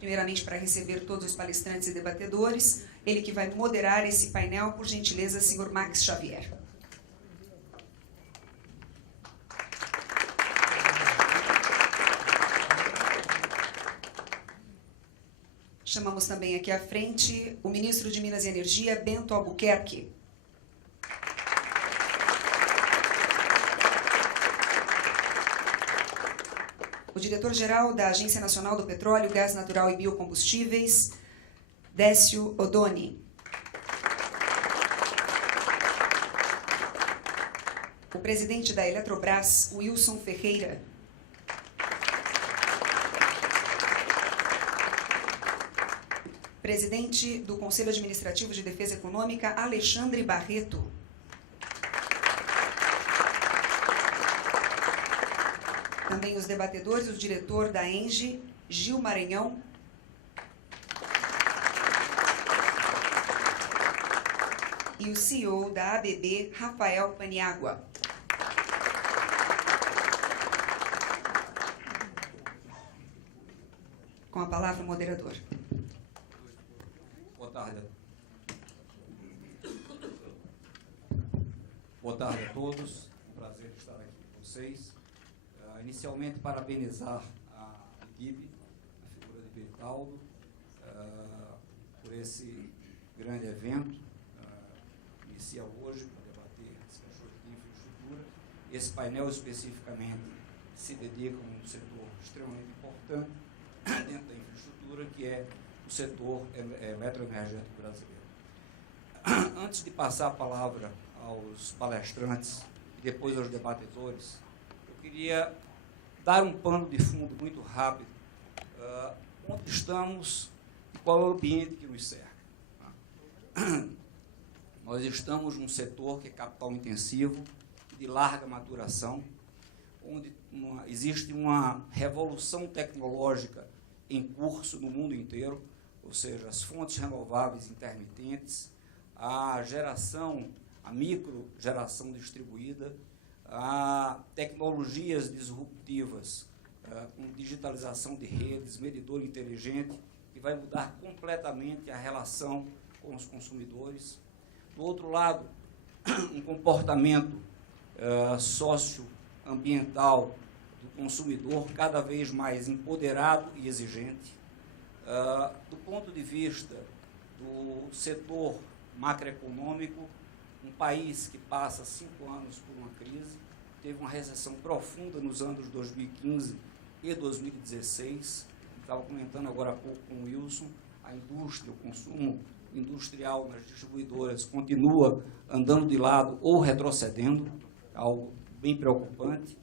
primeiramente para receber todos os palestrantes e debatedores, ele que vai moderar esse painel, por gentileza, senhor Max Xavier. Chamamos também aqui à frente o ministro de Minas e Energia, Bento Albuquerque. O diretor-geral da Agência Nacional do Petróleo, Gás Natural e Biocombustíveis, Décio Odoni. O presidente da Eletrobras, Wilson Ferreira. Presidente do Conselho Administrativo de Defesa Econômica, Alexandre Barreto. Também os debatedores, o diretor da ENGIE, Gil Maranhão. E o CEO da ABB, Rafael Paniagua. Com a palavra o moderador. Boa tarde. Boa tarde a todos. Prazer estar aqui com vocês. Inicialmente, parabenizar a equipe, a figura de Bertaldo, por esse grande evento. Inicia hoje para debater esse conjunto de infraestrutura. Esse painel, especificamente, se dedica a um setor extremamente importante dentro da infraestrutura, que é o setor eletroenergético brasileiro. Antes de passar a palavra aos palestrantes e depois aos debatedores, eu queria dar um pano de fundo muito rápido, onde estamos e qual é o ambiente que nos cerca. Nós estamos num setor que é capital intensivo, de larga maturação, onde existe uma revolução tecnológica em curso no mundo inteiro, ou seja, as fontes renováveis intermitentes, a microgeração distribuída, a tecnologias disruptivas, com digitalização de redes, medidor inteligente, que vai mudar completamente a relação com os consumidores. Do outro lado, um comportamento socioambiental do consumidor cada vez mais empoderado e exigente. Do ponto de vista do setor macroeconômico, um país que passa 5 anos por uma crise, teve uma recessão profunda nos anos 2015 e 2016. Estava comentando agora há pouco com o Wilson, a indústria, o consumo industrial nas distribuidoras continua andando de lado ou retrocedendo, algo bem preocupante.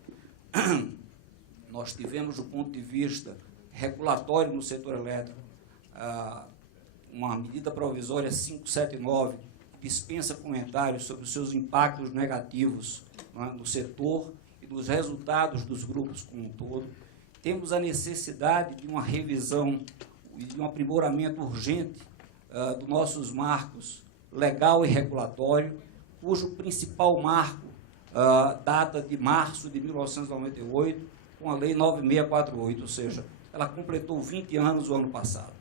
Nós tivemos, do ponto de vista regulatório no setor elétrico, uma medida provisória 579, que dispensa comentários sobre os seus impactos negativos no setor e dos resultados dos grupos como um todo. Temos a necessidade de uma revisão e de um aprimoramento urgente dos nossos marcos legal e regulatório, cujo principal marco data de março de 1998, com a Lei 9648, ou seja, ela completou 20 anos o ano passado.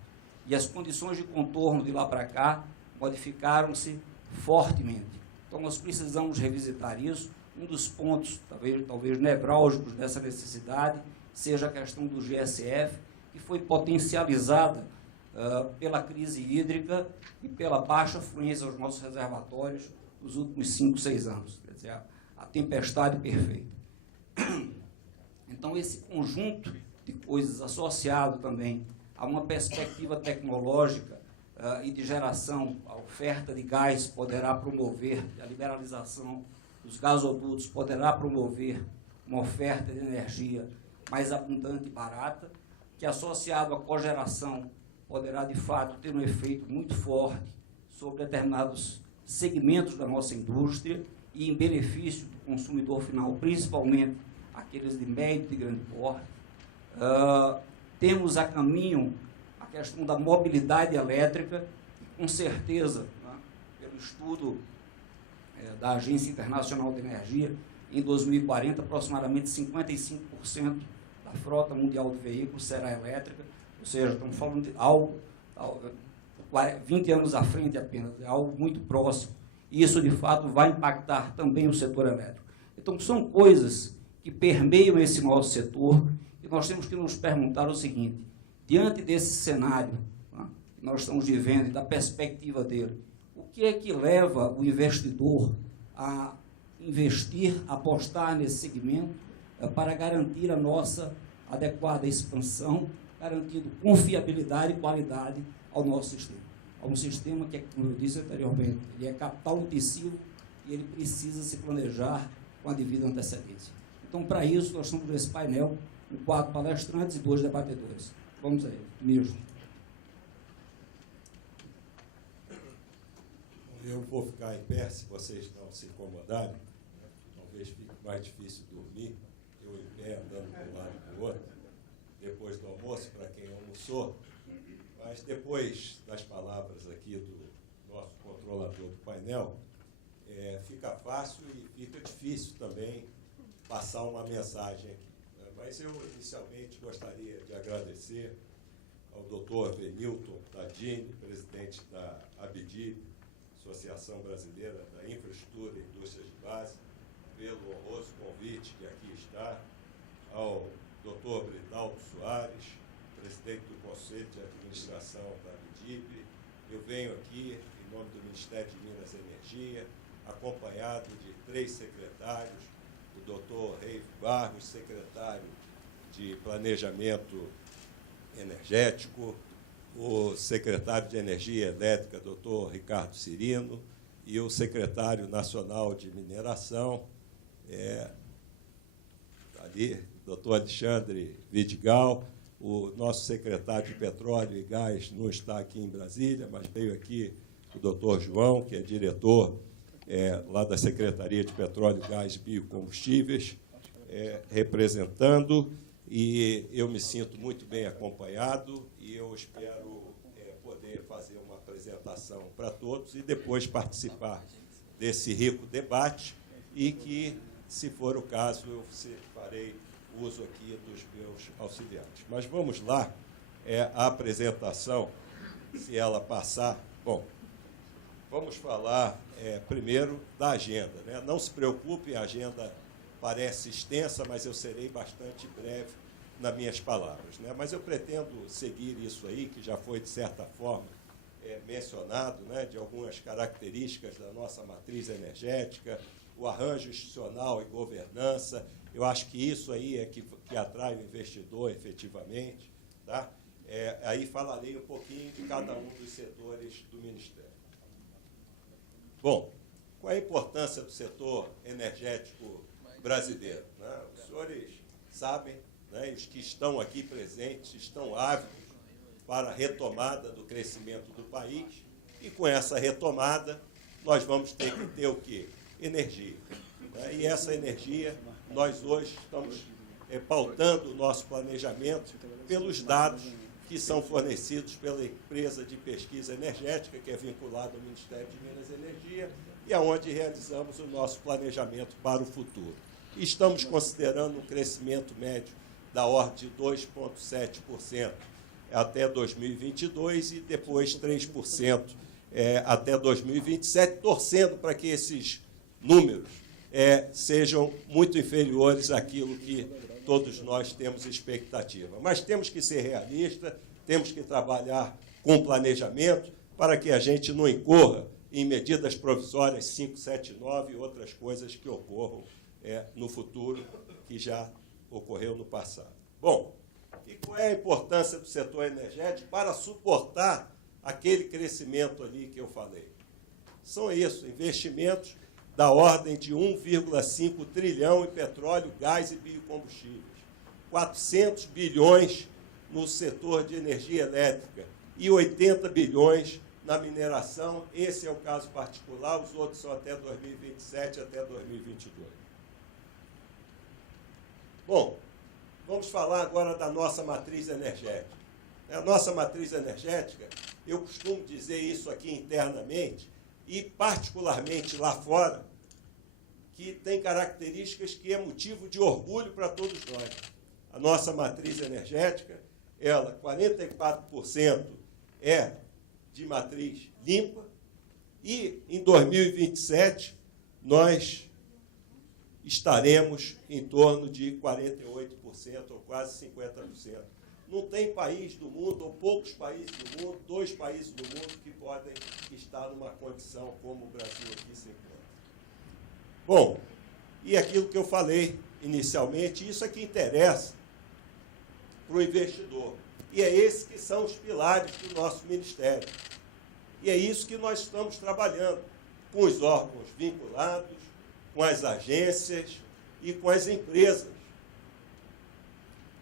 E as condições de contorno de lá para cá modificaram-se fortemente. Então, nós precisamos revisitar isso. Um dos pontos, talvez nevrálgicos dessa necessidade, seja a questão do GSF, que foi potencializada pela crise hídrica e pela baixa fluência aos nossos reservatórios nos últimos 5, 6 anos. Quer dizer, a tempestade perfeita. Então, esse conjunto de coisas associado também a uma perspectiva tecnológica e de geração, a oferta de gás poderá promover, a liberalização dos gasodutos poderá promover uma oferta de energia mais abundante e barata, que associado à cogeração poderá, de fato, ter um efeito muito forte sobre determinados segmentos da nossa indústria e em benefício do consumidor final, principalmente aqueles de médio e grande porte. Temos a caminho a questão da mobilidade elétrica, e, com certeza, né, pelo estudo da Agência Internacional de Energia, em 2040, aproximadamente 55% da frota mundial de veículos será elétrica, ou ou seja, estamos falando de algo 20 anos à frente apenas, é algo muito próximo. E isso, de fato, vai impactar também o setor elétrico. Então, são coisas que permeiam esse nosso setor e nós temos que nos perguntar o seguinte: diante desse cenário, tá, que nós estamos vivendo e da perspectiva dele, o que é que leva o investidor a investir, apostar nesse segmento para garantir a nossa adequada expansão, garantindo confiabilidade e qualidade ao nosso sistema? É um sistema que, como eu disse anteriormente, ele é capital intensivo e ele precisa se planejar com a devida antecedência. Então, para isso, nós estamos nesse painel, com 4 palestrantes e 2 debatedores. Vamos aí, mesmo. Eu vou ficar em pé, se vocês não se incomodarem. Talvez fique mais difícil dormir, eu em pé, andando de um lado e para o outro, depois do almoço, para quem almoçou. Mas depois das palavras aqui do nosso controlador do painel, fica fácil e fica difícil também passar uma mensagem aqui. Mas eu, inicialmente, gostaria de agradecer ao Dr. Venilton Tadini, presidente da ABDIB, Associação Brasileira da Infraestrutura e Indústrias de Base, pelo honroso convite que aqui está, ao Dr. Bridaldo Soares, presidente do Conselho de Administração da ABDIB. Eu venho aqui, em nome do Ministério de Minas e Energia, acompanhado de 3 secretários, o doutor Reive Barros, secretário de Planejamento Energético, o secretário de Energia Elétrica, doutor Ricardo Cirino, e o secretário nacional de Mineração, ali, doutor Alexandre Vidigal. O nosso secretário de Petróleo e Gás não está aqui em Brasília, mas veio aqui o doutor João, que é diretor lá da Secretaria de Petróleo, Gás e Biocombustíveis, representando, e eu me sinto muito bem acompanhado e eu espero poder fazer uma apresentação para todos e depois participar desse rico debate e que, se for o caso, eu farei uso aqui dos meus auxiliares. Mas vamos lá, a apresentação, se ela passar. Bom, vamos falar primeiro da agenda, né? Não se preocupe, a agenda parece extensa, mas eu serei bastante breve nas minhas palavras, né? Mas eu pretendo seguir isso aí, que já foi, de certa forma, mencionado, né? De algumas características da nossa matriz energética, o arranjo institucional e governança. Eu acho que isso aí é que atrai o investidor, efetivamente. Tá? Aí falarei um pouquinho de cada um dos setores do Ministério. Bom, qual é a importância do setor energético brasileiro? Né? Os senhores sabem, né, e os que estão aqui presentes estão ávidos para a retomada do crescimento do país, e com essa retomada nós vamos ter que ter o quê? Energia. Né? E essa energia, nós hoje estamos pautando o nosso planejamento pelos dados que são fornecidos pela empresa de pesquisa energética, que é vinculada ao Ministério de Minas e Energia, e aonde realizamos o nosso planejamento para o futuro. E estamos considerando um crescimento médio da ordem de 2,7% até 2022 e depois 3% até 2027, torcendo para que esses números sejam muito inferiores àquilo que todos nós temos expectativa. Mas temos que ser realistas, temos que trabalhar com planejamento para que a gente não incorra em medidas provisórias 579 e outras coisas que ocorram no futuro, que já ocorreu no passado. Bom, e qual é a importância do setor energético para suportar aquele crescimento ali que eu falei? São isso, investimentos da ordem de 1,5 trilhão em petróleo, gás e biocombustíveis, 400 bilhões no setor de energia elétrica e 80 bilhões na mineração. Esse é o caso particular, os outros são até 2027, até 2022. Bom, vamos falar agora da nossa matriz energética. A nossa matriz energética, eu costumo dizer isso aqui internamente, e particularmente lá fora, que tem características que é motivo de orgulho para todos nós. A nossa matriz energética ela, 44% é de matriz limpa, e em 2027 nós estaremos em torno de 48%, ou quase 50%. Não tem país do mundo, ou poucos países do mundo, 2 países do mundo que podem estar numa condição como o Brasil aqui se encontra. Bom, e aquilo que eu falei inicialmente, isso é que interessa para o investidor. E é esses que são os pilares do nosso Ministério. E é isso que nós estamos trabalhando, com os órgãos vinculados, com as agências e com as empresas,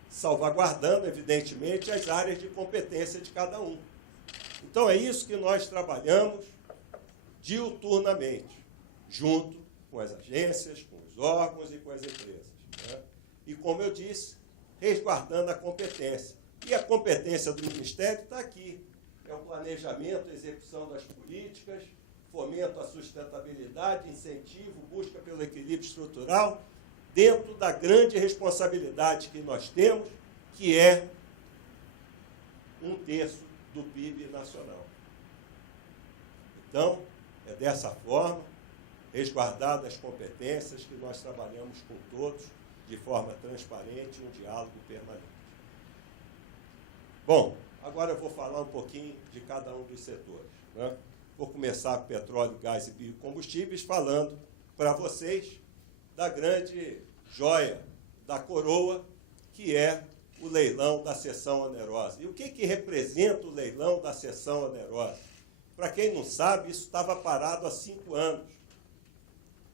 salvaguardando, evidentemente, as áreas de competência de cada um. Então, é isso que nós trabalhamos diuturnamente, junto com as agências, com os órgãos e com as empresas, né? E, como eu disse, resguardando a competência. E a competência do Ministério está aqui. É o planejamento, a execução das políticas, fomento à sustentabilidade, incentivo, busca pelo equilíbrio estrutural, dentro da grande responsabilidade que nós temos, que é 1/3 do PIB nacional. Então, é dessa forma, resguardadas as competências, que nós trabalhamos com todos, de forma transparente, um diálogo permanente. Bom, agora eu vou falar um pouquinho de cada um dos setores, né? Vou começar com petróleo, gás e biocombustíveis, falando para vocês da grande joia da coroa, que é o leilão da cessão onerosa. E o que representa o leilão da cessão onerosa? Para quem não sabe, isso estava parado há 5 anos.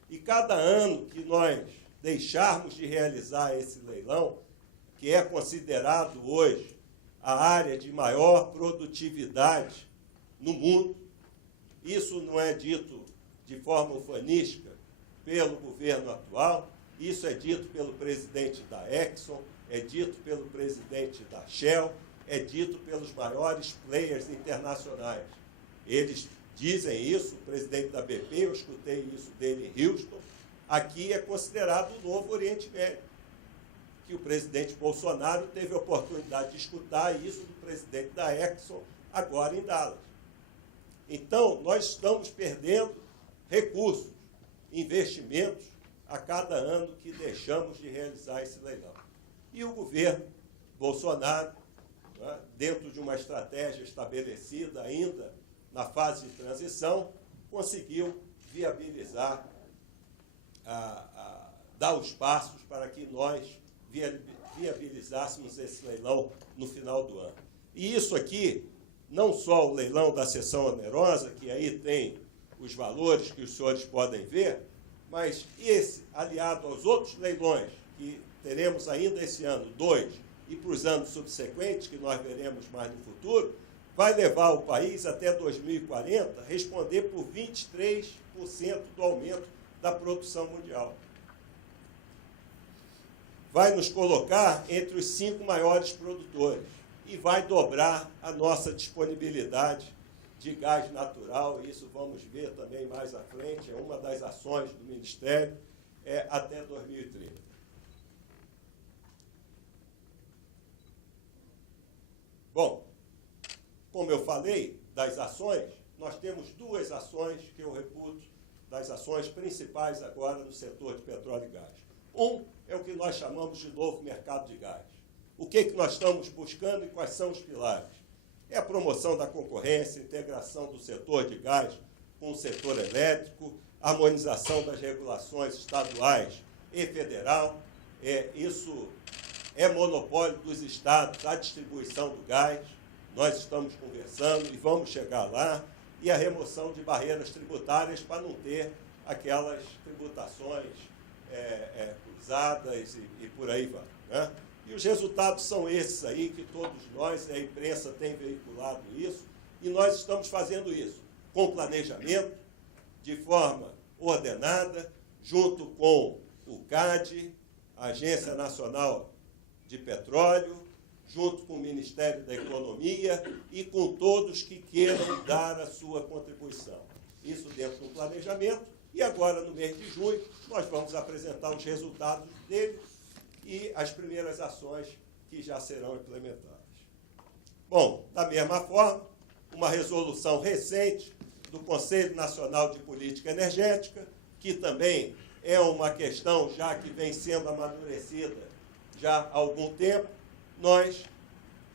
E cada ano que nós deixarmos de realizar esse leilão, que é considerado hoje a área de maior produtividade no mundo, isso não é dito de forma ufanística pelo governo atual, isso é dito pelo presidente da Exxon, é dito pelo presidente da Shell, é dito pelos maiores players internacionais. Eles dizem isso, o presidente da BP, eu escutei isso dele em Houston, aqui é considerado o novo Oriente Médio, que o presidente Bolsonaro teve a oportunidade de escutar isso do presidente da Exxon, agora em Dallas. Então, nós estamos perdendo recursos, investimentos, a cada ano que deixamos de realizar esse leilão. E o governo Bolsonaro, né, dentro de uma estratégia estabelecida ainda na fase de transição, conseguiu viabilizar, dar os passos para que nós viabilizássemos esse leilão no final do ano. E isso aqui, não só o leilão da cessão onerosa, que aí tem os valores que os senhores podem ver, mas esse, aliado aos outros leilões, que teremos ainda esse ano, 2, e para os anos subsequentes, que nós veremos mais no futuro, vai levar o país até 2040 a responder por 23% do aumento da produção mundial. Vai nos colocar entre os 5 maiores produtores e vai dobrar a nossa disponibilidade de gás natural, isso vamos ver também mais à frente, é uma das ações do Ministério, até 2030. Bom, como eu falei das ações, nós temos 2 ações que eu reputo das ações principais agora no setor de petróleo e gás. Um é o que nós chamamos de novo mercado de gás. O que nós estamos buscando e quais são os pilares? É a promoção da concorrência, integração do setor de gás com o setor elétrico, harmonização das regulações estaduais e federal. Isso é monopólio dos estados, a distribuição do gás. Nós estamos conversando e vamos chegar lá. E a remoção de barreiras tributárias para não ter aquelas tributações cruzadas e por aí vai, né? E os resultados são esses aí, que todos nós, a imprensa tem veiculado isso, e nós estamos fazendo isso com planejamento, de forma ordenada, junto com o CAD, a Agência Nacional de Petróleo, junto com o Ministério da Economia e com todos que queiram dar a sua contribuição. Isso dentro do planejamento, e agora, no mês de junho, nós vamos apresentar os resultados dele e as primeiras ações que já serão implementadas. Bom, da mesma forma, uma resolução recente do Conselho Nacional de Política Energética, que também é uma questão já que vem sendo amadurecida já há algum tempo, nós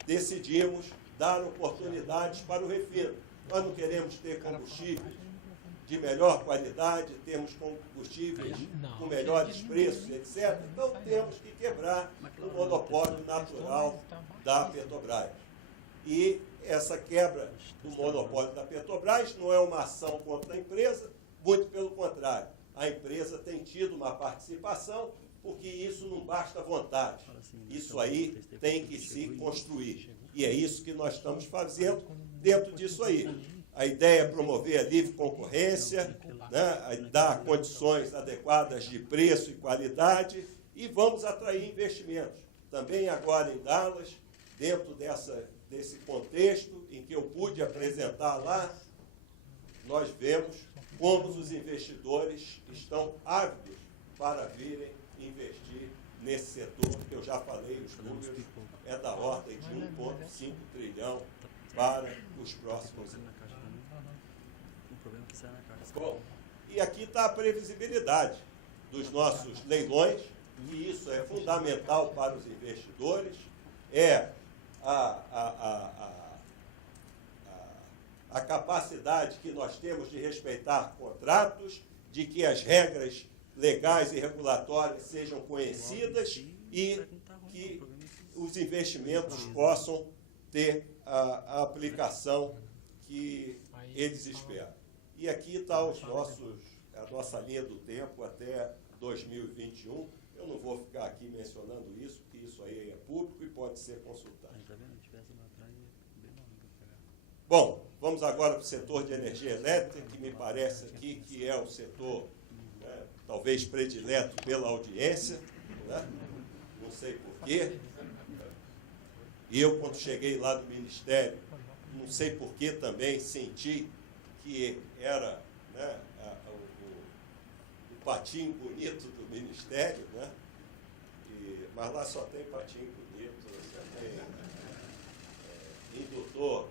decidimos dar oportunidades para o refino. Nós não queremos ter combustíveis de melhor qualidade, temos combustíveis com melhores preços, etc. Então, temos que quebrar o monopólio natural da Petrobras. E essa quebra do monopólio da Petrobras não é uma ação contra a empresa, muito pelo contrário. A empresa tem tido uma participação, porque isso não basta vontade. Isso aí tem que se construir. E é isso que nós estamos fazendo dentro disso aí. A ideia é promover a livre concorrência, né, dar condições adequadas de preço e qualidade, e vamos atrair investimentos. Também agora em Dallas, dentro desse contexto em que eu pude apresentar lá, nós vemos como os investidores estão ávidos para virem investir nesse setor, que eu já falei, os números é da ordem de 1,5 trilhão para os próximos anos. Bom, e aqui está a previsibilidade dos nossos leilões, e isso é fundamental para os investidores, é a capacidade que nós temos de respeitar contratos, de que as regras legais e regulatórias sejam conhecidas e que os investimentos possam ter a aplicação que eles esperam. E aqui está a nossa linha do tempo até 2021. Eu não vou ficar aqui mencionando isso, porque isso aí é público e pode ser consultado. Bom, vamos agora para o setor de energia elétrica, que me parece aqui que é o setor, né, talvez predileto pela audiência, né? Não sei porquê. E eu, quando cheguei lá do Ministério, não sei porquê também senti que era, né, o patinho bonito do Ministério, né? Mas lá só tem patinho bonito, só tem indutor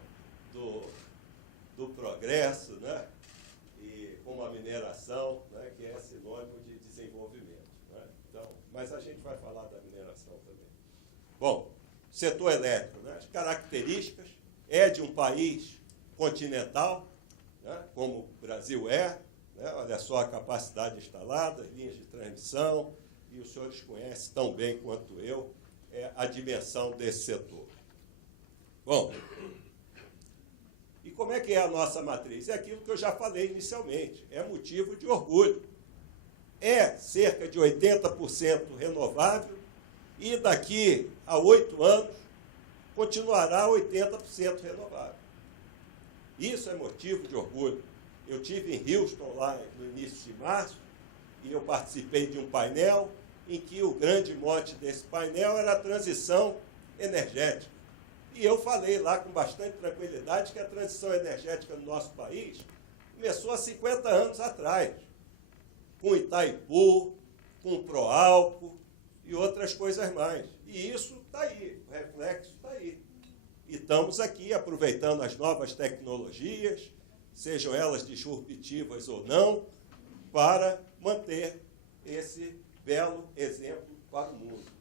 do progresso, né? E com a mineração, né, que é sinônimo de desenvolvimento, né? Então, mas a gente vai falar da mineração também. Bom, setor elétrico, né? As características é de um país continental, né, como o Brasil é, né? Olha só a capacidade instalada, as linhas de transmissão, e os senhores conhecem tão bem quanto eu a dimensão desse setor. Bom, e como é que é a nossa matriz? É aquilo que eu já falei inicialmente, é motivo de orgulho. É cerca de 80% renovável e daqui a 8 anos continuará 80% renovável. Isso é motivo de orgulho. Eu estive em Houston lá no início de março e eu participei de um painel em que o grande mote desse painel era a transição energética. E eu falei lá com bastante tranquilidade que a transição energética no nosso país começou há 50 anos atrás, com Itaipu, com Proálcool e outras coisas mais. E isso está aí, o reflexo está aí. E estamos aqui aproveitando as novas tecnologias, sejam elas disruptivas ou não, para manter esse belo exemplo para o mundo.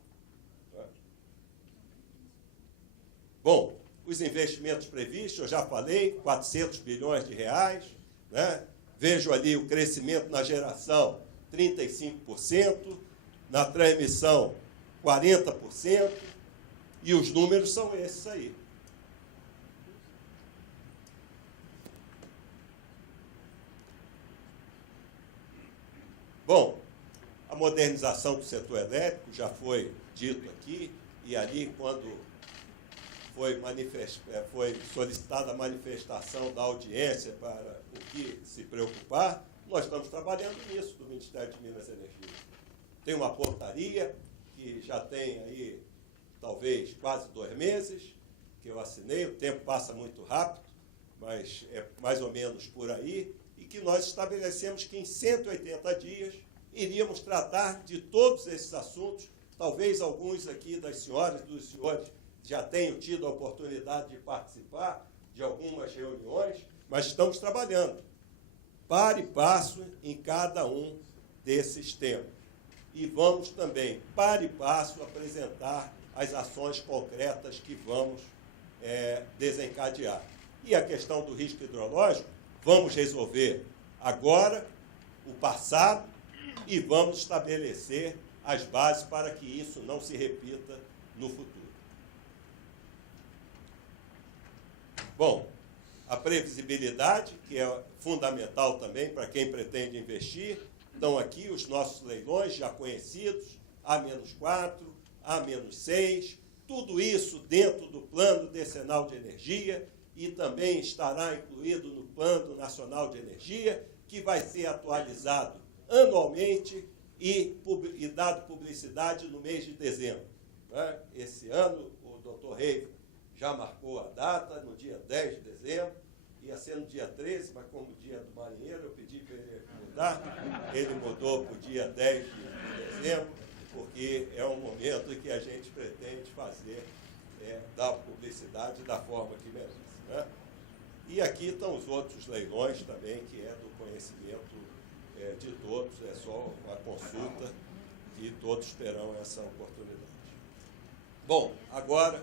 Bom, os investimentos previstos, eu já falei, 400 bilhões de reais, né? Vejo ali o crescimento na geração, 35%, na transmissão, 40%, e os números são esses aí. Bom, a modernização do setor elétrico já foi dito aqui, e ali, quando foi solicitada a manifestação da audiência para o que se preocupar, nós estamos trabalhando nisso do Ministério de Minas e Energia. Tem uma portaria que já tem aí, talvez, quase 2 meses, que eu assinei, o tempo passa muito rápido, mas é mais ou menos por aí, e que nós estabelecemos que em 180 dias iríamos tratar de todos esses assuntos, talvez alguns aqui das senhoras e dos senhores já tenho tido a oportunidade de participar de algumas reuniões, mas estamos trabalhando para e passo em cada um desses temas. E vamos também, para e passo, apresentar as ações concretas que vamos desencadear. E a questão do risco hidrológico, vamos resolver agora o passado e vamos estabelecer as bases para que isso não se repita no futuro. Bom, a previsibilidade, que é fundamental também para quem pretende investir. Estão aqui os nossos leilões já conhecidos, A-4, A-6, tudo isso dentro do Plano Decenal de Energia e também estará incluído no Plano Nacional de Energia, que vai ser atualizado anualmente e dado publicidade no mês de dezembro. Né? Esse ano, o doutor Rei já marcou a data, no dia 10 de dezembro, ia ser no dia 13, mas como dia do marinheiro, eu pedi para ele mudar. Ele mudou para o dia 10 de dezembro, porque é um momento em que a gente pretende fazer, dar publicidade da forma que merece. Né? E aqui estão os outros leilões também, que é do conhecimento de todos, é só uma consulta e todos terão essa oportunidade. Bom, agora,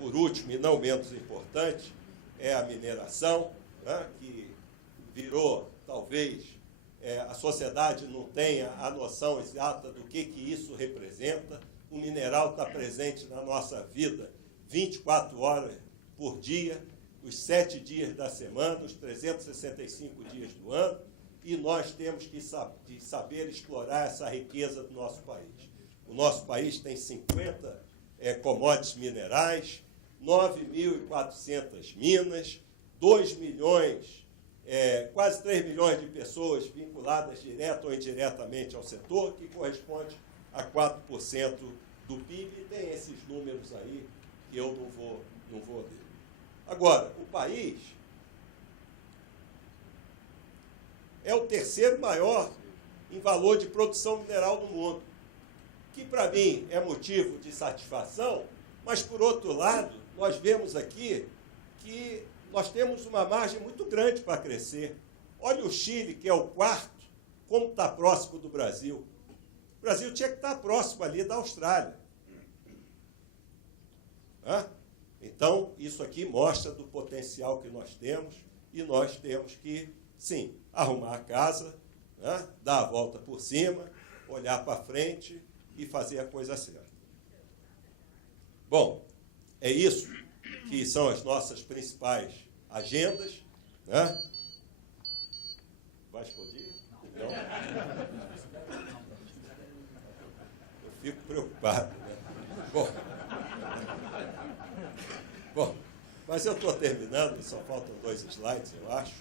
por último e não menos importante, é a mineração, né, que virou, talvez, a sociedade não tenha a noção exata do que isso representa. O mineral está presente na nossa vida 24 horas por dia, os 7 dias da semana, os 365 dias do ano, e nós temos que saber explorar essa riqueza do nosso país. O nosso país tem 50 commodities minerais, 9.400 minas, 2 milhões, quase 3 milhões de pessoas vinculadas direta ou indiretamente ao setor, que corresponde a 4% do PIB, e tem esses números aí que eu não vou ler. Agora, o país é o terceiro maior em valor de produção mineral do mundo, que para mim é motivo de satisfação, mas, por outro lado, nós vemos aqui que nós temos uma margem muito grande para crescer. Olha o Chile, que é o quarto, como está próximo do Brasil. O Brasil tinha que estar próximo ali da Austrália. Então, isso aqui mostra do potencial que nós temos, e nós temos que, sim, arrumar a casa, né, dar a volta por cima, olhar para frente e fazer a coisa certa. Bom, é isso que são as nossas principais agendas. Né? Vai explodir? Não. Eu fico preocupado. Né? Bom, mas eu estou terminando, só faltam 2 slides, eu acho.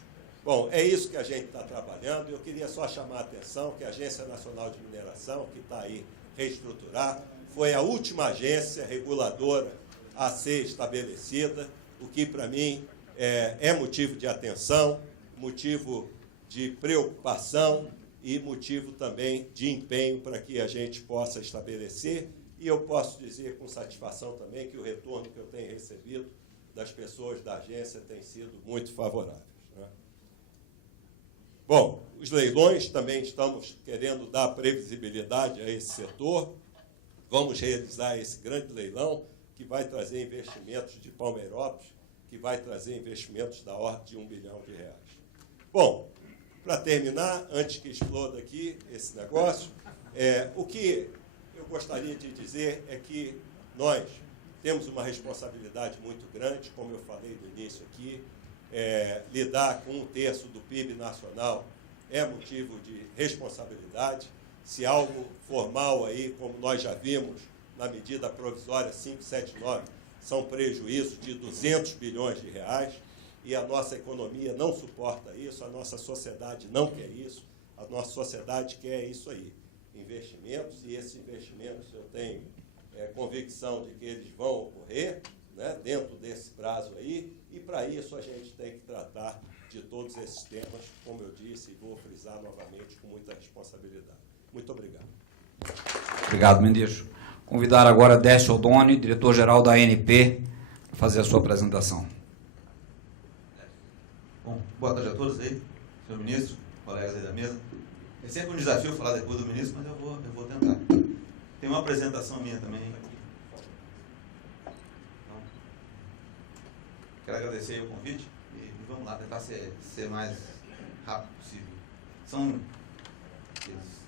Bom, é isso que a gente está trabalhando. Eu queria só chamar a atenção que a Agência Nacional de Mineração, que está aí reestruturada, foi a última agência reguladora a ser estabelecida, o que, para mim, é motivo de atenção, motivo de preocupação e motivo também de empenho para que a gente possa estabelecer. E eu posso dizer com satisfação também que o retorno que eu tenho recebido das pessoas da agência tem sido muito favorável. Né? Bom, os leilões também estamos querendo dar previsibilidade a esse setor. Vamos realizar esse grande leilão que vai trazer investimentos de Palmeirópolis, que vai trazer investimentos da ordem de R$1 bilhão. Bom, para terminar, antes que exploda aqui esse negócio, o que eu gostaria de dizer é que nós temos uma responsabilidade muito grande, como eu falei no início aqui, lidar com 1/3 do PIB nacional é motivo de responsabilidade. Se algo formal aí, como nós já vimos na medida provisória 579, são prejuízos de R$200 bilhões, e a nossa economia não suporta isso, a nossa sociedade não quer isso, a nossa sociedade quer isso aí, investimentos, e esses investimentos eu tenho convicção de que eles vão ocorrer, né, dentro desse prazo aí, e para isso a gente tem que tratar de todos esses temas, como eu disse, e vou frisar novamente com muita responsabilidade. Muito obrigado. Obrigado, Mendes. Convidar agora Décio Oddoni, diretor-geral da ANP, a fazer a sua apresentação. Bom, boa tarde a todos aí, senhor ministro, colegas aí da mesa. É sempre um desafio falar depois do ministro, mas eu vou tentar. Tem uma apresentação minha também. Então, quero agradecer o convite e vamos lá tentar ser mais rápido possível. São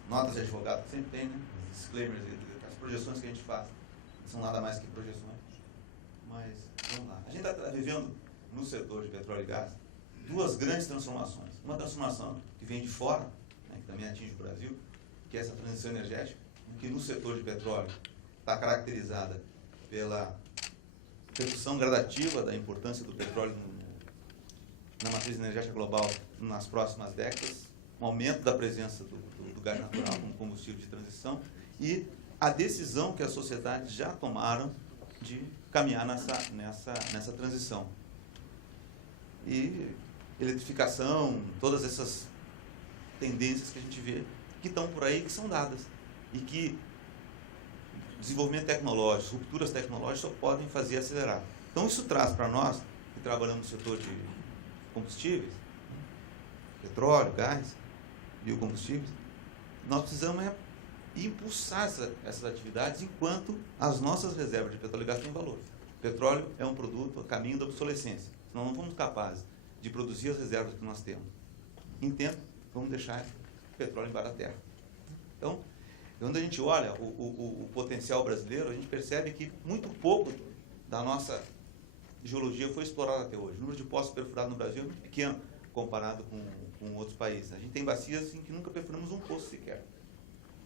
notas de advogado que sempre tem, né? Os disclaimers, as projeções que a gente faz. Não são nada mais que projeções. Mas vamos lá. A gente está vivendo no setor de petróleo e gás duas grandes transformações. Uma transformação que vem de fora, né, que também atinge o Brasil, que é essa transição energética, que no setor de petróleo está caracterizada pela redução gradativa da importância do petróleo na matriz energética global nas próximas décadas, um aumento da presença do gás natural como combustível de transição e a decisão que as sociedades já tomaram de caminhar nessa transição. E eletrificação, todas essas tendências que a gente vê que estão por aí, que são dadas e que desenvolvimento tecnológico, rupturas tecnológicas só podem fazer acelerar. Então isso traz para nós, que trabalhamos no setor de combustíveis, petróleo, gás, biocombustíveis, nós precisamos impulsar essas atividades enquanto as nossas reservas de petróleo e gás têm valor. O petróleo é um produto a caminho da obsolescência. Senão não fomos capazes de produzir as reservas que nós temos em tempo, vamos deixar o petróleo embaixo da terra. Então, quando a gente olha o potencial brasileiro, a gente percebe que muito pouco da nossa geologia foi explorado até hoje. O número de poços perfurados no Brasil é muito pequeno comparado com outros países. A gente tem bacias em que nunca perfuramos um poço sequer.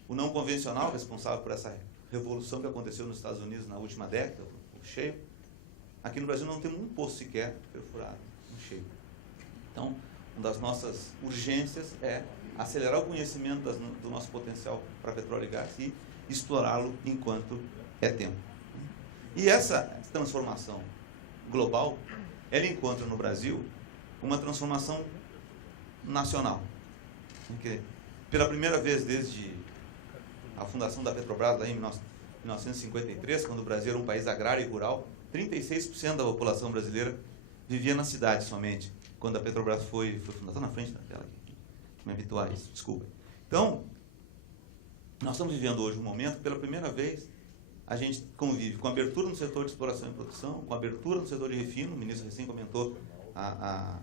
O não convencional, responsável por essa revolução que aconteceu nos Estados Unidos na última década, o shale, aqui no Brasil não temos um poço sequer perfurado, um shale. Então, uma das nossas urgências é acelerar o conhecimento do nosso potencial para petróleo e gás e explorá-lo enquanto é tempo. E essa transformação global, ela encontra no Brasil uma transformação nacional. Porque, pela primeira vez desde a fundação da Petrobras, lá em 1953, quando o Brasil era um país agrário e rural, 36% da população brasileira vivia na cidade somente, quando a Petrobras foi fundada. Está na frente da tela aqui, me habituar a isso, desculpa. Então, nós estamos vivendo hoje um momento que, pela primeira vez, a gente convive com abertura no setor de exploração e produção, com abertura no setor de refino, o ministro recém comentou a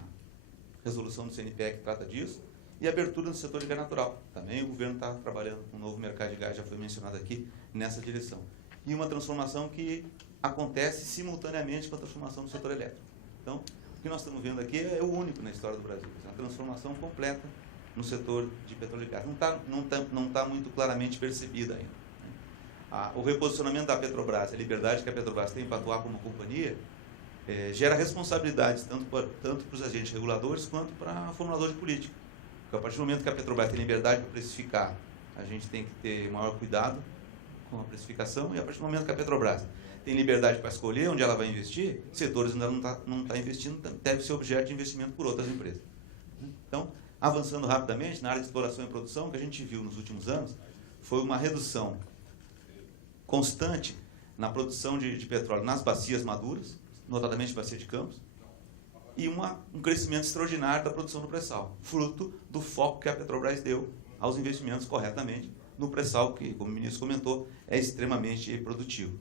resolução do CNPE que trata disso, e abertura no setor de gás natural. Também o governo está trabalhando com um novo mercado de gás, já foi mencionado aqui, nessa direção. E uma transformação que acontece simultaneamente com a transformação do setor elétrico. Então, o que nós estamos vendo aqui é o único na história do Brasil, a transformação completa no setor de petróleo e gás. Não tá muito claramente percebida ainda. O reposicionamento da Petrobras, a liberdade que a Petrobras tem para atuar como companhia, gera responsabilidades tanto para os agentes reguladores quanto para formuladores de política. Porque a partir do momento que a Petrobras tem liberdade para precificar, a gente tem que ter maior cuidado com a precificação, e a partir do momento que a Petrobras tem liberdade para escolher onde ela vai investir, setores onde ela não está investindo deve ser objeto de investimento por outras empresas. Então, avançando rapidamente, na área de exploração e produção, o que a gente viu nos últimos anos foi uma redução constante na produção de petróleo nas bacias maduras, notadamente bacia de Campos, e um crescimento extraordinário da produção do pré-sal, fruto do foco que a Petrobras deu aos investimentos corretamente no pré-sal, que, como o ministro comentou, é extremamente produtivo.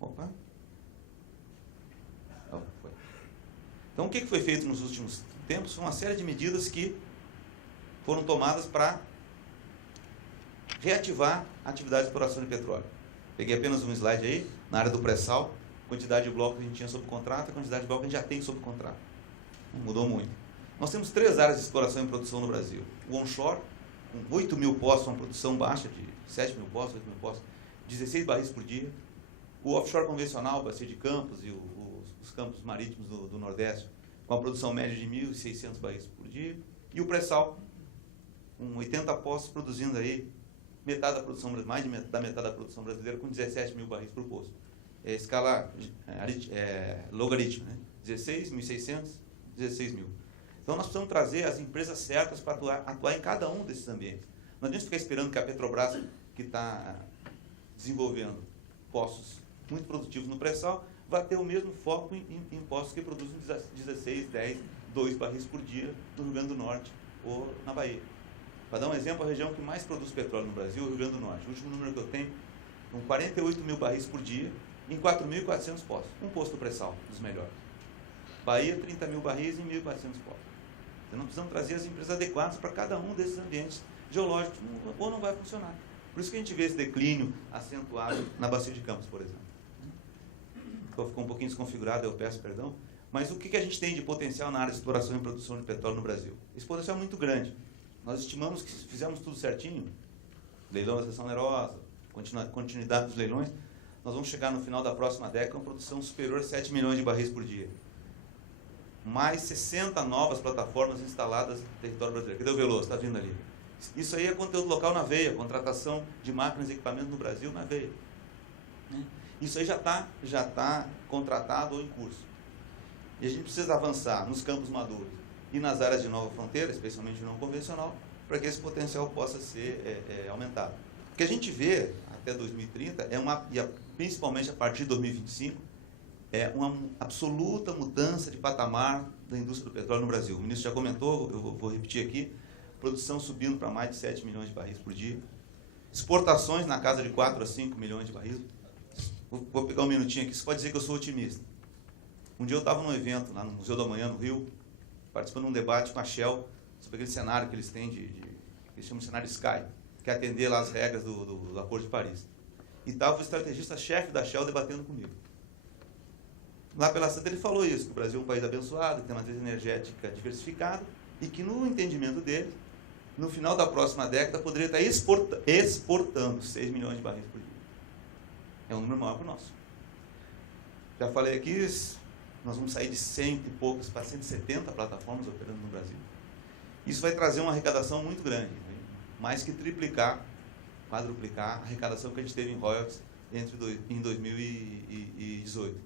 Opa. Então, o que foi feito nos últimos tempos? Foi uma série de medidas que foram tomadas para reativar a atividade de exploração de petróleo. Peguei apenas um slide aí, na área do pré-sal, quantidade de bloco que a gente tinha sob contrato, a quantidade de bloco que a gente já tem sob contrato. Mudou muito. Nós temos 3 áreas de exploração e produção no Brasil. O onshore, com 8 mil poços, uma produção baixa de 7 mil poços, 8 mil poços, 16 barris por dia. O offshore convencional, bacia de Campos e os campos marítimos do Nordeste, com a produção média de 1.600 barris por dia. E o pré-sal, com 80 poços, produzindo aí metade da produção, mais da metade da produção brasileira, com 17 mil barris por poço. Escala logarítmica, né? 16, 1.600, 16 mil. Então, nós precisamos trazer as empresas certas para atuar em cada um desses ambientes. Não adianta ficar esperando que a Petrobras que está desenvolvendo poços muito produtivos no pré-sal, vai ter o mesmo foco em poços que produzem 16, 10, 2 barris por dia no Rio Grande do Norte ou na Bahia. Para dar um exemplo, a região que mais produz petróleo no Brasil é o Rio Grande do Norte. O último número que eu tenho, com 48 mil barris por dia, em 4.400 poços. Um posto pré-sal, dos melhores. Bahia, 30 mil barris em 1.400 poços. Então, não precisamos trazer as empresas adequadas para cada um desses ambientes geológicos, ou não vai funcionar. Por isso que a gente vê esse declínio acentuado na Bacia de Campos, por exemplo. Ficou um pouquinho desconfigurado, eu peço perdão. Mas o que a gente tem de potencial na área de exploração e produção de petróleo no Brasil? Esse potencial é muito grande. Nós estimamos que, se fizermos tudo certinho, leilão da seção onerosa, continuidade dos leilões, nós vamos chegar no final da próxima década com uma produção superior a 7 milhões de barris por dia. Mais 60 novas plataformas instaladas no território brasileiro. Cadê o Veloso? Está vindo ali. Isso aí é conteúdo local na veia, contratação de máquinas e equipamentos no Brasil na veia. Isso aí já tá contratado ou em curso. E a gente precisa avançar nos campos maduros e nas áreas de nova fronteira, especialmente não convencional, para que esse potencial possa ser aumentado. O que a gente vê até 2030, principalmente a partir de 2025, é uma absoluta mudança de patamar da indústria do petróleo no Brasil. O ministro já comentou, eu vou repetir aqui, produção subindo para mais de 7 milhões de barris por dia, exportações na casa de 4 a 5 milhões de barris. Vou pegar um minutinho aqui, isso pode dizer que eu sou otimista. Um dia eu estava num evento lá no Museu da Manhã, no Rio, participando de um debate com a Shell sobre aquele cenário que eles têm, que eles chamam de cenário Sky, que é atender lá as regras do Acordo de Paris. E estava o estrategista-chefe da Shell debatendo comigo. Lá pela Santa ele falou isso, que o Brasil é um país abençoado, que tem uma matriz energética diversificada, e que no entendimento dele, no final da próxima década, poderia estar exportando 6 milhões de barris por dia. É um número maior que o nosso. Já falei aqui, nós vamos sair de 100 e poucas para 170 plataformas operando no Brasil. Isso vai trazer uma arrecadação muito grande, né? Mais que triplicar, quadruplicar a arrecadação que a gente teve em royalties em 2018.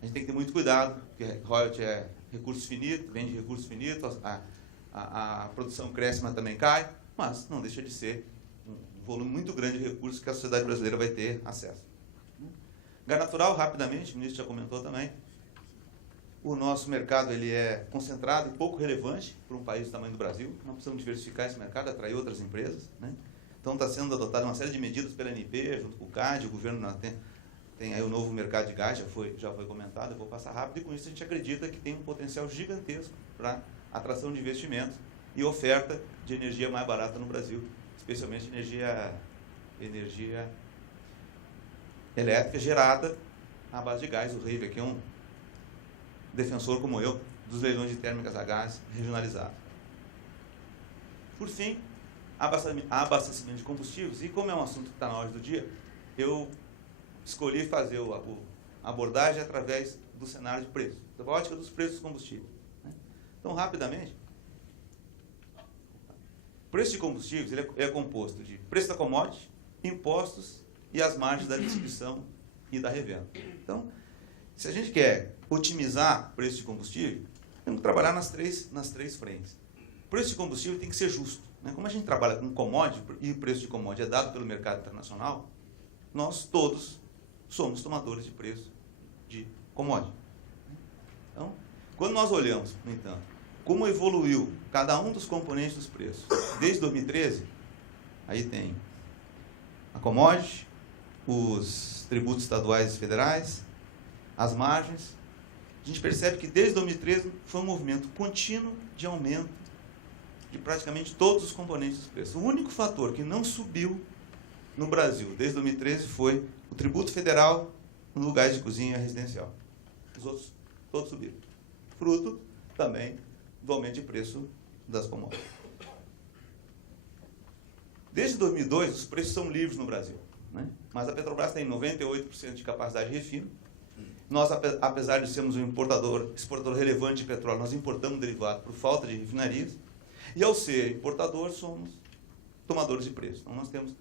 A gente tem que ter muito cuidado, porque royalty é recurso finito, vem de recurso finito, a produção cresce, mas também cai, mas não deixa de ser um volume muito grande de recursos que a sociedade brasileira vai ter acesso. Gás natural, rapidamente, o ministro já comentou também, o nosso mercado ele é concentrado e pouco relevante para um país do tamanho do Brasil. Nós precisamos diversificar esse mercado, atrair outras empresas, né? Então está sendo adotada uma série de medidas pela ANP, junto com o CAD, o governo tem aí o novo mercado de gás, já foi comentado, eu vou passar rápido, e com isso a gente acredita que tem um potencial gigantesco para atração de investimentos e oferta de energia mais barata no Brasil, especialmente energia elétrica gerada à base de gás. O Reive aqui é um defensor, como eu, dos leilões de térmicas a gás regionalizados. Por fim, abastecimento de combustíveis, e como é um assunto que está na ordem do dia, eu escolhi fazer a abordagem através do cenário de preço, da ótica dos preços dos combustíveis. Então, rapidamente, o preço de combustíveis ele é composto de preço da commodity, impostos e as margens da distribuição e da revenda. Então, se a gente quer otimizar o preço de combustível, temos que trabalhar nas três frentes. O preço de combustível tem que ser justo, né? Como a gente trabalha com commodity e o preço de commodity é dado pelo mercado internacional, nós todos somos tomadores de preço de commodity. Então, quando nós olhamos, no entanto, como evoluiu cada um dos componentes dos preços desde 2013, aí tem a commodity, os tributos estaduais e federais, as margens. A gente percebe que desde 2013 foi um movimento contínuo de aumento de praticamente todos os componentes dos preços. O único fator que não subiu no Brasil desde 2013 foi o tributo federal no gás de cozinha residencial. Os outros todos subiram. Fruto também do aumento de preço das commodities. Desde 2002, os preços são livres no Brasil, né? Mas a Petrobras tem 98% de capacidade de refino. Nós, apesar de sermos um exportador relevante de petróleo, nós importamos derivado por falta de refinarias. E ao ser importador, somos tomadores de preço. Então, nós temos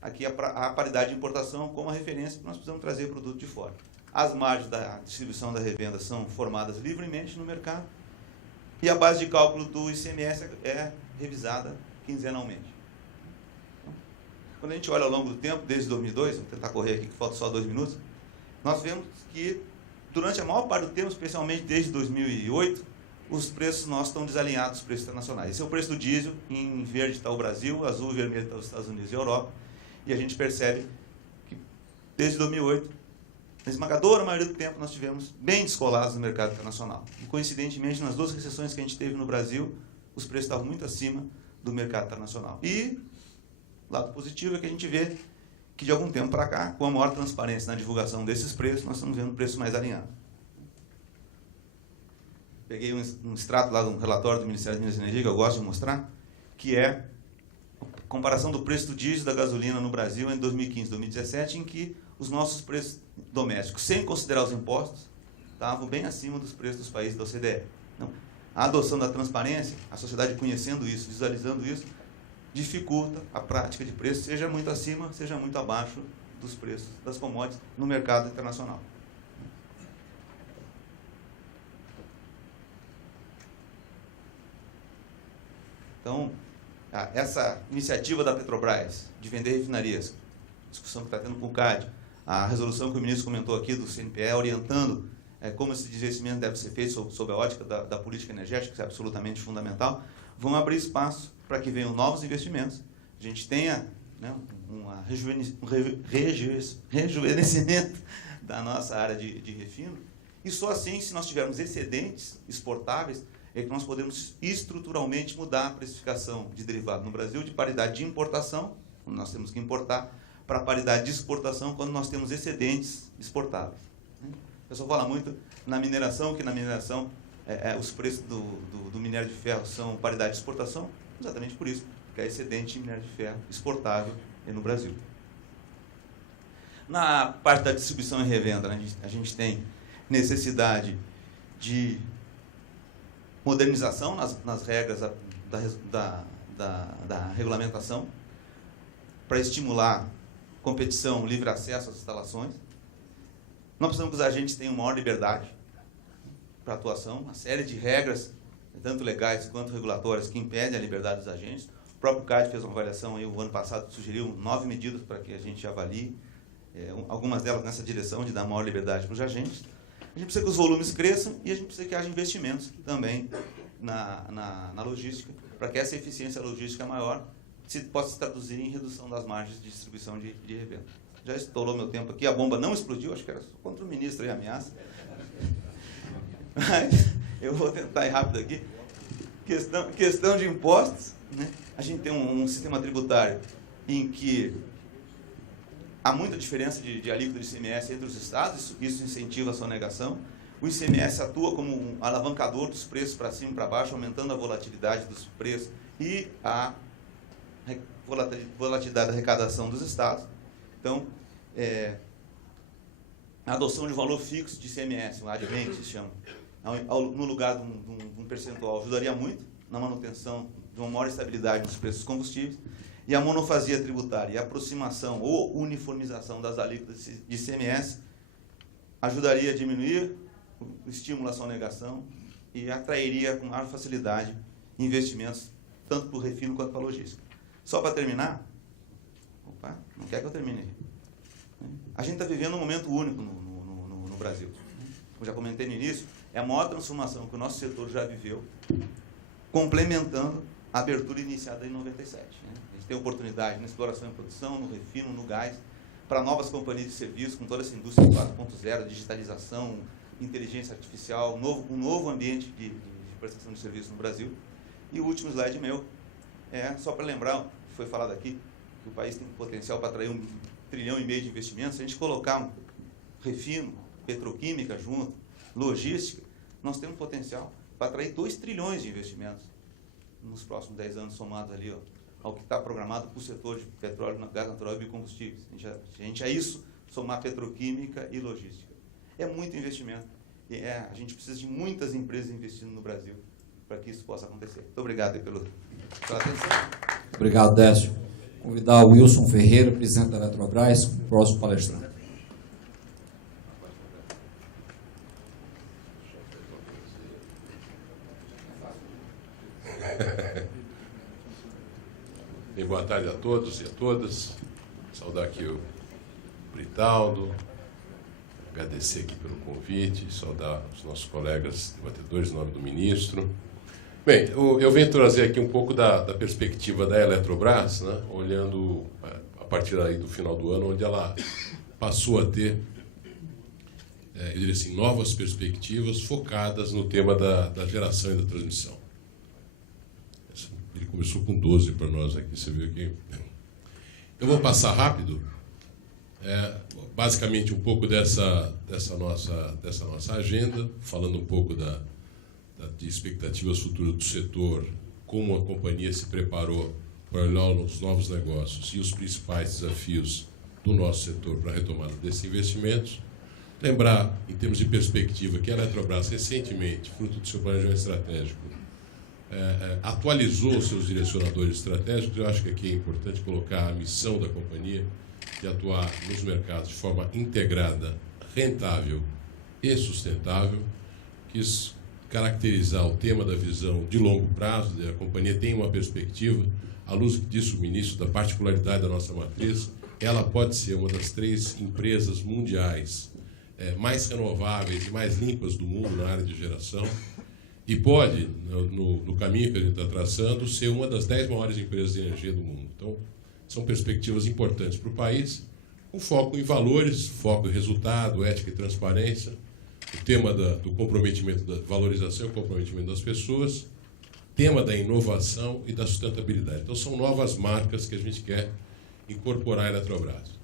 aqui a paridade de importação como a referência, porque nós precisamos trazer produto de fora. As margens da distribuição da revenda são formadas livremente no mercado e a base de cálculo do ICMS é revisada quinzenalmente. quando a gente olha ao longo do tempo, desde 2002, vou tentar correr aqui que falta só 2 minutos, nós vemos que durante a maior parte do tempo, especialmente desde 2008, os preços nossos estão desalinhados dos preços internacionais. Esse é o preço do diesel, em verde está o Brasil, azul e vermelho está os Estados Unidos e a Europa, e a gente percebe que desde 2008, na esmagadora maioria do tempo, nós tivemos bem descolados no mercado internacional. E, coincidentemente, nas 2 recessões que a gente teve no Brasil, os preços estavam muito acima do mercado internacional. E o lado positivo é que a gente vê que, de algum tempo para cá, com a maior transparência na divulgação desses preços, nós estamos vendo preços mais alinhados. Peguei um extrato lá de um relatório do Ministério de Minas e Energia, que eu gosto de mostrar, que é a comparação do preço do diesel e da gasolina no Brasil em 2015 e 2017, em que os nossos preços domésticos, sem considerar os impostos, estavam bem acima dos preços dos países da OCDE. Então, a adoção da transparência, a sociedade conhecendo isso, visualizando isso, dificulta a prática de preço, seja muito acima, seja muito abaixo dos preços das commodities no mercado internacional. Então, essa iniciativa da Petrobras de vender refinarias, discussão que está tendo com o CAD, a resolução que o ministro comentou aqui do CNPE, orientando como esse investimento deve ser feito sob a ótica da política energética, que é absolutamente fundamental, vão abrir espaço para que venham novos investimentos, a gente tenha, né, um rejuvenescimento da nossa área de refino, e só assim, se nós tivermos excedentes exportáveis, é que nós podemos estruturalmente mudar a precificação de derivado no Brasil de paridade de importação, quando nós temos que importar, para a paridade de exportação, quando nós temos excedentes exportáveis. O pessoal fala muito na mineração, que na mineração os preços do minério de ferro são paridade de exportação, exatamente por isso, porque é excedente de minério de ferro exportável no Brasil. Na parte da distribuição e revenda, né, a gente tem necessidade de modernização nas regras da regulamentação, para estimular competição, livre acesso às instalações. Nós precisamos que os agentes tenham maior liberdade para atuação, uma série de regras, tanto legais quanto regulatórias, que impedem a liberdade dos agentes. O próprio CAD fez uma avaliação aí, o ano passado, sugeriu 9 medidas para que a gente avalie, algumas delas nessa direção de dar maior liberdade para os agentes. A gente precisa que os volumes cresçam e a gente precisa que haja investimentos também na logística, para que essa eficiência logística maior possa se traduzir em redução das margens de distribuição de revenda. Já estourou meu tempo aqui, a bomba não explodiu, acho que era só contra o ministro aí a ameaça. Mas eu vou tentar ir rápido aqui. Questão de impostos, né? A gente tem um sistema tributário em que há muita diferença de alíquota de ICMS entre os estados, isso incentiva a sonegação. O ICMS atua como um alavancador dos preços para cima e para baixo, aumentando a volatilidade dos preços e a volatilidade da arrecadação dos estados. Então, a adoção de valor fixo de ICMS, um advent, que se chama, no lugar de um percentual, ajudaria muito na manutenção de uma maior estabilidade nos preços dos combustíveis. E a monofasia tributária e a aproximação ou uniformização das alíquotas de ICMS ajudaria a diminuir o estímulo à sonegação e atrairia com maior facilidade investimentos, tanto para o refino quanto para a logística. Só para terminar, não quer que eu termine. A gente está vivendo um momento único no Brasil. Como já comentei no início, é a maior transformação que o nosso setor já viveu, complementando a abertura iniciada em 97. A gente tem oportunidade na exploração e produção, no refino, no gás, para novas companhias de serviço, com toda essa indústria 4.0, digitalização, inteligência artificial, um novo ambiente de prestação de serviço no Brasil. E o último slide meu só para lembrar, foi falado aqui, que o país tem potencial para atrair 1,5 trilhão de investimentos. Se a gente colocar um refino, petroquímica junto, logística, nós temos potencial para atrair 2 trilhões de investimentos nos próximos 10 anos, somados ali ao que está programado para o setor de petróleo, gás natural e biocombustíveis. A gente isso, somar petroquímica e logística. É muito investimento. E a gente precisa de muitas empresas investindo no Brasil para que isso possa acontecer. Muito obrigado pela atenção. Obrigado, Décio. Convidar o Wilson Ferreira, presidente da Petrobras, próximo palestrante. Boa tarde a todos e a todas. saudar aqui o Britaldo, agradecer aqui pelo convite, saudar os nossos colegas debatedores em nome do ministro. Bem, eu venho trazer aqui um pouco da perspectiva da Eletrobras, né, olhando a partir aí do final do ano, onde ela passou a ter, eu diria assim, novas perspectivas focadas no tema da geração e da transmissão. Ele começou com 12 para nós aqui, você viu aqui. Eu vou passar rápido, basicamente um pouco dessa nossa agenda, falando um pouco de expectativas futuras do setor, como a companhia se preparou para olhar os novos negócios e os principais desafios do nosso setor para a retomada desses investimentos. Lembrar, em termos de perspectiva, que a Eletrobras recentemente, fruto do seu planejamento estratégico, atualizou seus direcionadores estratégicos. Eu acho que aqui é importante colocar a missão da companhia de atuar nos mercados de forma integrada, rentável e sustentável. Quis caracterizar o tema da visão de longo prazo. A companhia tem uma perspectiva, à luz disso o ministro, da particularidade da nossa matriz. Ela pode ser uma das 3 empresas mundiais mais renováveis e mais limpas do mundo na área de geração. E pode, no caminho que a gente está traçando, ser uma das 10 maiores empresas de energia do mundo. Então, são perspectivas importantes para o país, com foco em valores, foco em resultado, ética e transparência, o tema do comprometimento, da valorização e comprometimento das pessoas, tema da inovação e da sustentabilidade. Então, são novas marcas que a gente quer incorporar à Eletrobras.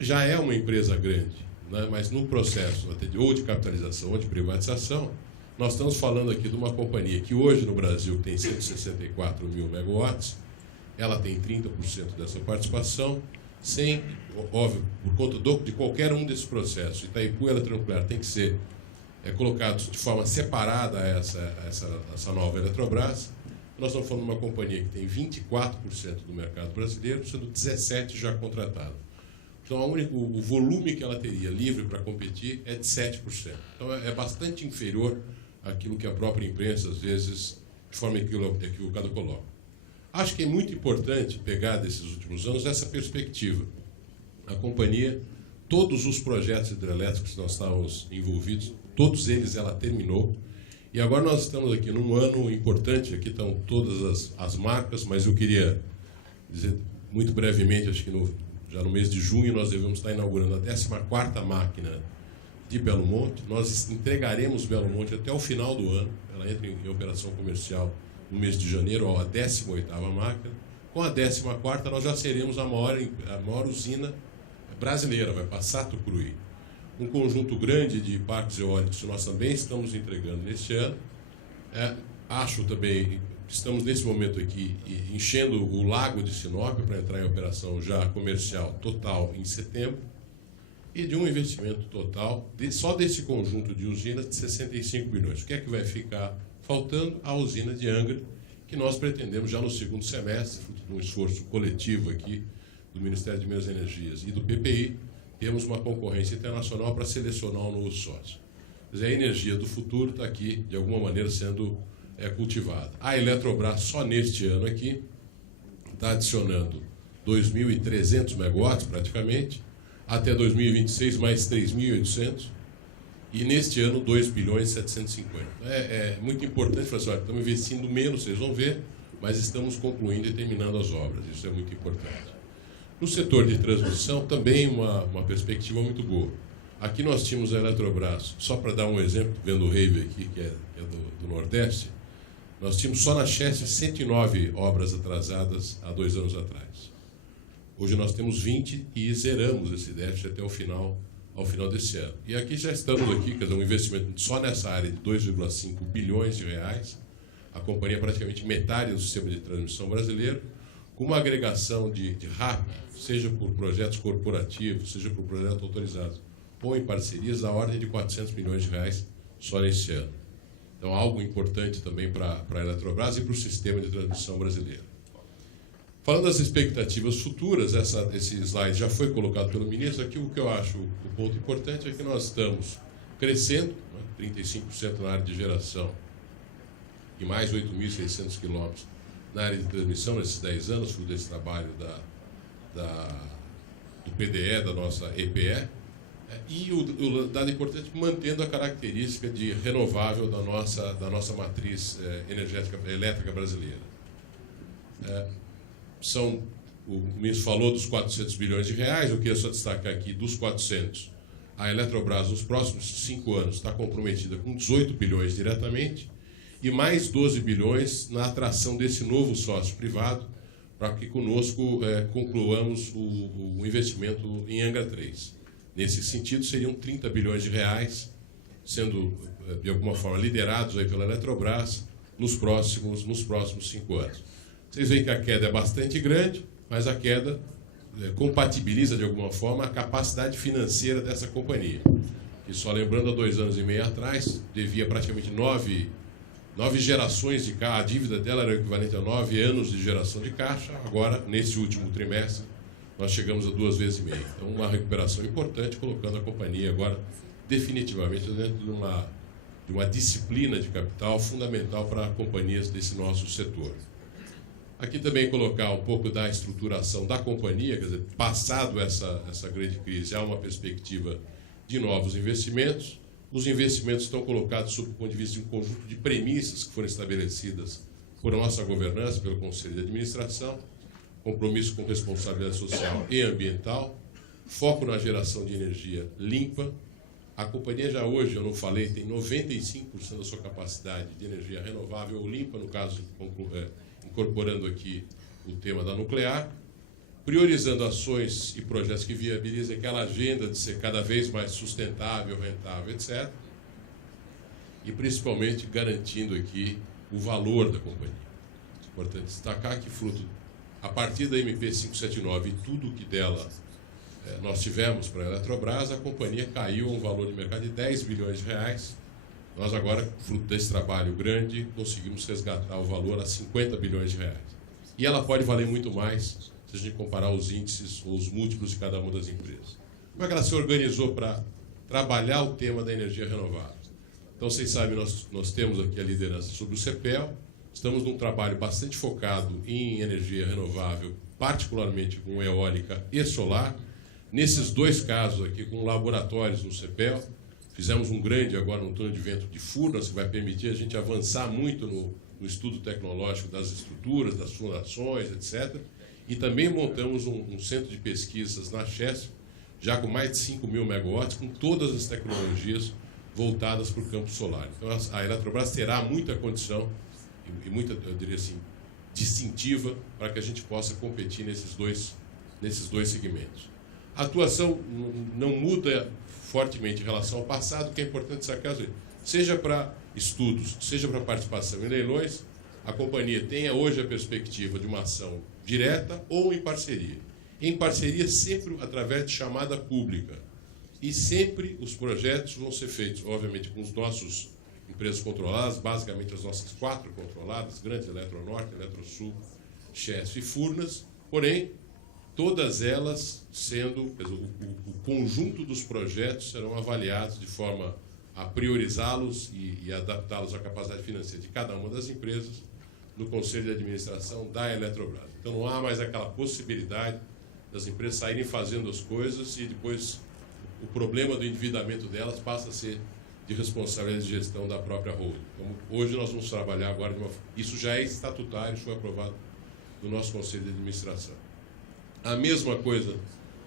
Já é uma empresa grande, né, mas no processo ou de capitalização ou de privatização, nós estamos falando aqui de uma companhia que hoje no Brasil tem 164 mil megawatts, ela tem 30% dessa participação, sem, óbvio, por conta de qualquer um desses processos. Itaipu e Eletronuclear tem que ser colocados de forma separada a essa nova Eletrobras. Nós estamos falando de uma companhia que tem 24% do mercado brasileiro, sendo 17% já contratado. Então, o volume que ela teria livre para competir é de 7%. Então, é bastante inferior àquilo que a própria imprensa, às vezes, de forma equivocada, coloca. Acho que é muito importante pegar desses últimos anos essa perspectiva. A companhia, todos os projetos hidrelétricos que nós estávamos envolvidos, todos eles ela terminou. E agora nós estamos aqui num ano importante, aqui estão todas as marcas, mas eu queria dizer muito brevemente, acho que já no mês de junho nós devemos estar inaugurando a 14ª máquina de Belo Monte. Nós entregaremos Belo Monte até o final do ano, ela entra em operação comercial no mês de janeiro, a 18ª máquina. Com a 14ª nós já seremos a maior usina brasileira, vai passar Tucuruí. Um conjunto grande de parques eólicos que nós também estamos entregando neste ano. Acho também que estamos nesse momento aqui enchendo o lago de Sinop para entrar em operação já comercial total em setembro, e de um investimento total, só desse conjunto de usinas, de 65 bilhões. O que é que vai ficar faltando? A usina de Angra, que nós pretendemos já no segundo semestre, fruto de um esforço coletivo aqui do Ministério de Minas e Energias e do PPI, temos uma concorrência internacional para selecionar um novo sócio. Quer dizer, a energia do futuro está aqui, de alguma maneira, sendo cultivada. A Eletrobras, só neste ano aqui, está adicionando 2.300 megawatts, praticamente, até 2026, mais 3.800, e neste ano, 2 bilhões e 750. É muito importante falar assim, olha, estamos investindo menos, vocês vão ver, mas estamos concluindo e terminando as obras. Isso é muito importante. No setor de transmissão, também uma perspectiva muito boa. Aqui nós tínhamos a Eletrobras, só para dar um exemplo, vendo o Reive aqui, que é do Nordeste, nós tínhamos só na Chesf 109 obras atrasadas há 2 anos atrás. Hoje nós temos 20 e zeramos esse déficit até ao final desse ano. E aqui já estamos aqui, quer dizer, um investimento só nessa área de 2,5 bilhões de reais, a companhia praticamente metade do sistema de transmissão brasileiro, com uma agregação de RAP, seja por projetos corporativos, seja por projetos autorizados, ou em parcerias, da ordem de 400 milhões de reais só nesse ano. Então, algo importante também para a Eletrobras e para o sistema de transmissão brasileiro. Falando das expectativas futuras, esse slide já foi colocado pelo ministro. Aqui o que eu acho o ponto importante é que nós estamos crescendo, né, 35% na área de geração e mais 8.600 quilômetros na área de transmissão nesses 10 anos, fruto desse trabalho PDE, da nossa EPE, e o dado importante, mantendo a característica de renovável da nossa matriz elétrica brasileira. O ministro falou dos 400 bilhões de reais, eu queria só destacar aqui, dos 400, a Eletrobras, nos próximos 5 anos, está comprometida com 18 bilhões diretamente e mais 12 bilhões na atração desse novo sócio privado, para que conosco concluamos o investimento em Angra 3. Nesse sentido, seriam 30 bilhões de reais, sendo, de alguma forma, liderados aí pela Eletrobras nos próximos 5 anos. Vocês veem que a queda é bastante grande, mas a queda compatibiliza, de alguma forma, a capacidade financeira dessa companhia. E só lembrando, há 2 anos e meio atrás, devia praticamente 9 gerações de caixa, a dívida dela era equivalente a 9 anos de geração de caixa. Agora, nesse último trimestre, nós chegamos a 2,5 vezes. Então, uma recuperação importante, colocando a companhia agora definitivamente dentro de uma disciplina de capital fundamental para companhias desse nosso setor. Aqui também colocar um pouco da estruturação da companhia, quer dizer, passado essa grande crise, há uma perspectiva de novos investimentos. Os investimentos estão colocados sob o ponto de vista de um conjunto de premissas que foram estabelecidas por nossa governança, pelo Conselho de Administração, compromisso com responsabilidade social e ambiental, foco na geração de energia limpa. A companhia já hoje, eu não falei, tem 95% da sua capacidade de energia renovável ou limpa, no caso, incorporando aqui o tema da nuclear, priorizando ações e projetos que viabilizem aquela agenda de ser cada vez mais sustentável, rentável, etc. E principalmente garantindo aqui o valor da companhia. É importante destacar que, fruto, a partir da MP 579 e tudo que dela nós tivemos para a Eletrobras, a companhia caiu a um valor de mercado de 10 bilhões de reais. Nós agora, fruto desse trabalho grande, conseguimos resgatar o valor a 50 bilhões de reais. E ela pode valer muito mais se a gente comparar os índices ou os múltiplos de cada uma das empresas. Como é que ela se organizou para trabalhar o tema da energia renovável? Então, vocês sabem, nós temos aqui a liderança sobre o CEPEL, estamos num trabalho bastante focado em energia renovável, particularmente com eólica e solar. Nesses 2 casos aqui, com laboratórios no CEPEL, fizemos um grande agora um túnel de vento de Furnas, que vai permitir a gente avançar muito no estudo tecnológico das estruturas, das fundações, etc. E também montamos um centro de pesquisas na Chesf, já com mais de 5 mil megawatts, com todas as tecnologias voltadas para o campo solar. Então, a Eletrobras terá muita condição e muita, eu diria assim, distintiva para que a gente possa competir nesses dois segmentos. A atuação não muda fortemente em relação ao passado, o que é importante destacar, seja para estudos, seja para participação em leilões, a companhia tenha hoje a perspectiva de uma ação direta ou em parceria. Em parceria sempre através de chamada pública. E sempre os projetos vão ser feitos, obviamente, com os nossos empresas controladas, basicamente as nossas 4 controladas, grandes, Eletronorte, Eletrosul, Chesf e Furnas, porém, todas elas sendo, o conjunto dos projetos serão avaliados de forma a priorizá-los e adaptá-los à capacidade financeira de cada uma das empresas no Conselho de Administração da Eletrobras. Então não há mais aquela possibilidade das empresas saírem fazendo as coisas e depois o problema do endividamento delas passa a ser de responsabilidade de gestão da própria holding. Então, hoje nós vamos trabalhar agora, isso já é estatutário, foi aprovado no nosso Conselho de Administração. A mesma coisa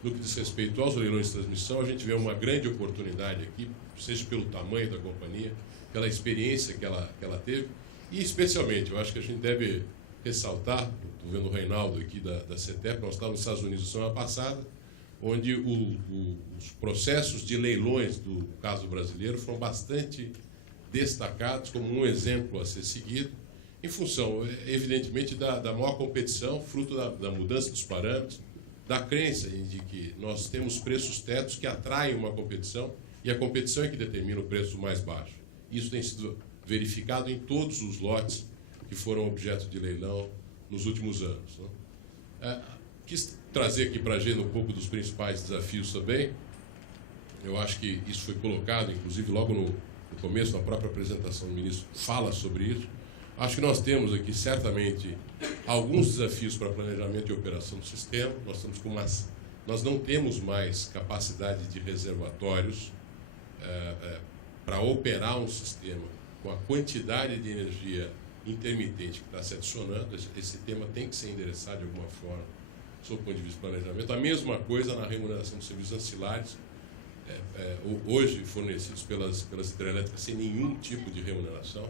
no que diz respeito aos leilões de transmissão, a gente vê uma grande oportunidade aqui, seja pelo tamanho da companhia, pela experiência que ela teve, e especialmente, eu acho que a gente deve ressaltar, estou vendo o Reinaldo aqui da CETEP, nós estávamos nos Estados Unidos na semana passada, onde os processos de leilões do caso brasileiro foram bastante destacados como um exemplo a ser seguido, em função, evidentemente, da maior competição, fruto da mudança dos parâmetros, da crença de que nós temos preços tetos que atraem uma competição e a competição é que determina o preço mais baixo. Isso tem sido verificado em todos os lotes que foram objeto de leilão nos últimos anos. Quis trazer aqui para a agenda um pouco dos principais desafios também. Eu acho que isso foi colocado, inclusive, logo no começo, na própria apresentação do ministro, fala sobre isso. Acho que nós temos aqui, certamente, alguns desafios para planejamento e operação do sistema. Nós estamos com uma nós não temos mais capacidade de reservatórios para operar um sistema com a quantidade de energia intermitente que está se adicionando. Esse tema tem que ser endereçado de alguma forma, sob o ponto de vista de planejamento. A mesma coisa na remuneração dos serviços ancilares, hoje fornecidos pelas hidrelétricas sem nenhum tipo de remuneração.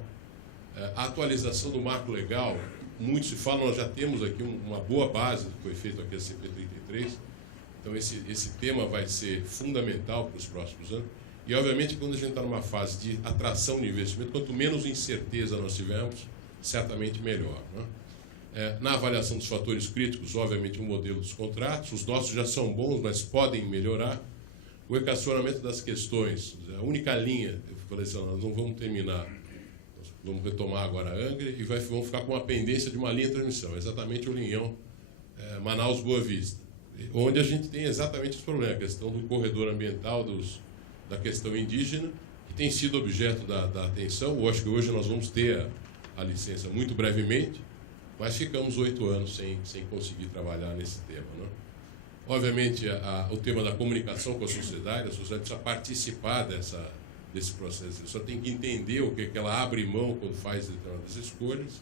A atualização do marco legal, muito se fala, nós já temos aqui uma boa base que foi feito aqui a CP33, então esse tema vai ser fundamental para os próximos anos. E, obviamente, quando a gente está numa fase de atração de investimento, quanto menos incerteza nós tivermos, certamente melhor, né? Na avaliação dos fatores críticos, obviamente, o modelo dos contratos, os nossos já são bons, mas podem melhorar. O equacionamento das questões, a única linha, eu falei assim, nós não vamos terminar, nós vamos retomar agora a Angra e vamos ficar com a pendência de uma linha de transmissão, exatamente o linhão Manaus-Boa Vista, onde a gente tem exatamente esse problema, a questão do corredor ambiental, da questão indígena, que tem sido objeto da atenção. Eu acho que hoje nós vamos ter a licença muito brevemente, mas ficamos 8 anos sem conseguir trabalhar nesse tema, né? Obviamente, o tema da comunicação com a sociedade precisa participar desse processo, só tem que entender o que ela abre mão quando faz determinadas escolhas.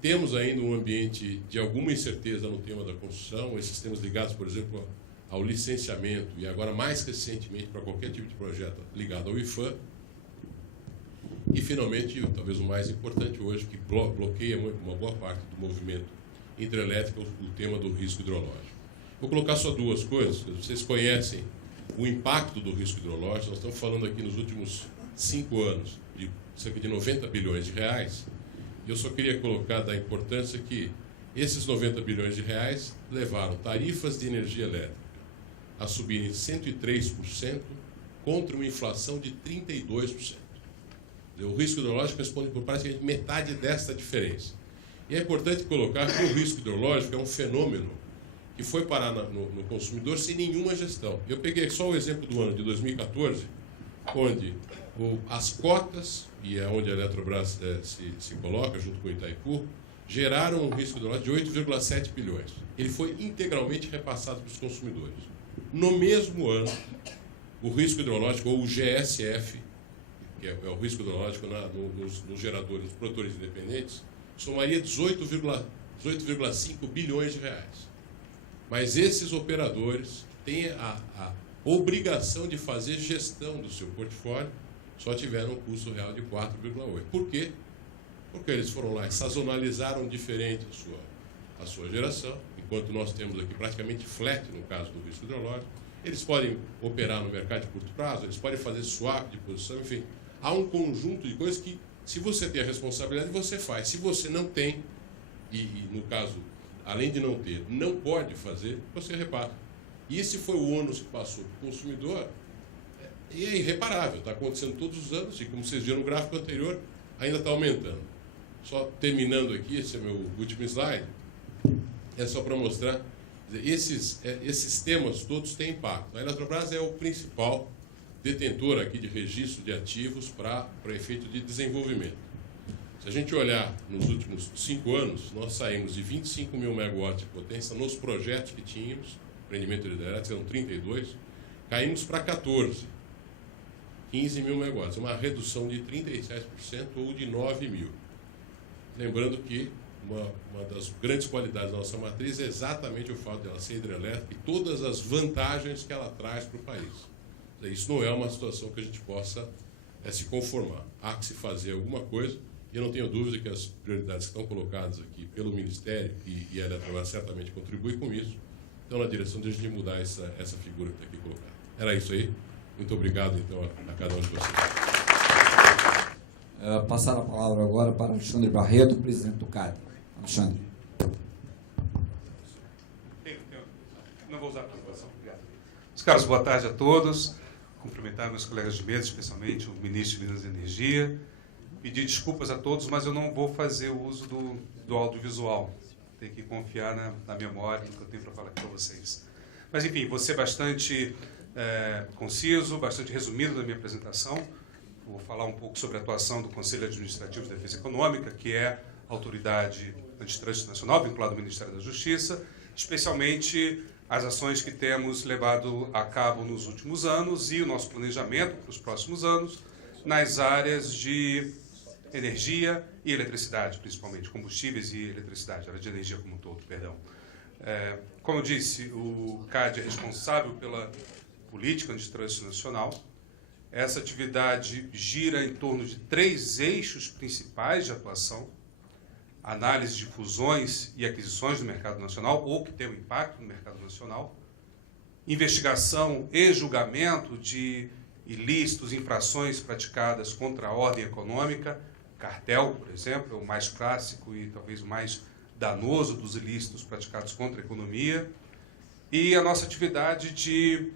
Temos ainda um ambiente de alguma incerteza no tema da construção, esses temas ligados, por exemplo, ao licenciamento e agora mais recentemente para qualquer tipo de projeto ligado ao IFAM. E finalmente, talvez o mais importante hoje, que bloqueia uma boa parte do movimento hidrelétrico, o tema do risco hidrológico. Vou colocar só duas coisas. Vocês conhecem o impacto do risco hidrológico. Nós estamos falando aqui nos últimos 5 anos de cerca de 90 bilhões de reais. E eu só queria colocar da importância que esses 90 bilhões de reais levaram tarifas de energia elétrica a subirem 103% contra uma inflação de 32%. O risco hidrológico responde por praticamente metade desta diferença. E é importante colocar que o risco hidrológico é um fenômeno que foi parar no consumidor sem nenhuma gestão. Eu peguei só o exemplo do ano de 2014, onde as cotas, e é onde a Eletrobras se coloca, junto com o Itaipu, geraram um risco hidrológico de 8,7 bilhões. Ele foi integralmente repassado para os consumidores. No mesmo ano, o risco hidrológico, ou o GSF, que é o risco hidrológico nos geradores, nos produtores independentes, somaria 18,5 bilhões de reais. Mas esses operadores têm a obrigação de fazer gestão do seu portfólio, só tiveram um custo real de 4,8. Por quê? Porque eles foram lá e sazonalizaram diferente a sua geração, enquanto nós temos aqui praticamente flat no caso do risco hidrológico. Eles podem operar no mercado de curto prazo, eles podem fazer swap de posição, enfim. Há um conjunto de coisas que, se você tem a responsabilidade, você faz. Se você não tem, e no caso, além de não ter, não pode fazer, você repara. E esse foi o ônus que passou para o consumidor, e é irreparável, está acontecendo todos os anos, e como vocês viram no gráfico anterior, ainda está aumentando. Só terminando aqui, esse é meu último slide, é só para mostrar, esses temas todos têm impacto. A Eletrobras é o principal detentor aqui de registro de ativos para efeito de desenvolvimento. Se a gente olhar nos últimos 5 anos, nós saímos de 25 mil megawatts de potência nos projetos que tínhamos, rendimento hidrelétrico eram 32, caímos para 14, 15 mil megawatts, uma redução de 37% ou de 9 mil. Lembrando que uma das grandes qualidades da nossa matriz é exatamente o fato de ela ser hidrelétrica e todas as vantagens que ela traz para o país. Isso não é uma situação que a gente possa se conformar. Há que se fazer alguma coisa, e eu não tenho dúvida que as prioridades que estão colocadas aqui pelo Ministério, e a Eletrobras certamente contribui com isso, estão na direção de a gente mudar essa figura que está aqui colocada. Era isso aí. Muito obrigado, então, a cada um de vocês. Passar a palavra agora para Alexandre Barreto, presidente do CAD. Alexandre. Não vou usar a apresentação. Obrigado. Meus caros, boa tarde a todos. Cumprimentar meus colegas de mesa, especialmente o ministro de Minas e Energia. Pedir desculpas a todos, mas eu não vou fazer o uso do audiovisual. Tem que confiar na memória do que eu tenho para falar aqui para vocês. Mas, enfim, vou ser bastante conciso, bastante resumido na minha apresentação. Vou falar um pouco sobre a atuação do Conselho Administrativo de Defesa Econômica, que é a autoridade antitrânsito nacional vinculada ao Ministério da Justiça, especialmente as ações que temos levado a cabo nos últimos anos e o nosso planejamento para os próximos anos nas áreas de energia e eletricidade, principalmente combustíveis e eletricidade, área de energia como um todo, perdão. Como eu disse, o CAD é responsável pela política antitrust nacional. Essa atividade gira em torno de 3 eixos principais de atuação: análise de fusões e aquisições no mercado nacional, ou que tem um impacto no mercado nacional, investigação e julgamento de ilícitos, infrações praticadas contra a ordem econômica, cartel, por exemplo, é o mais clássico e talvez o mais danoso dos ilícitos praticados contra a economia, e a nossa atividade de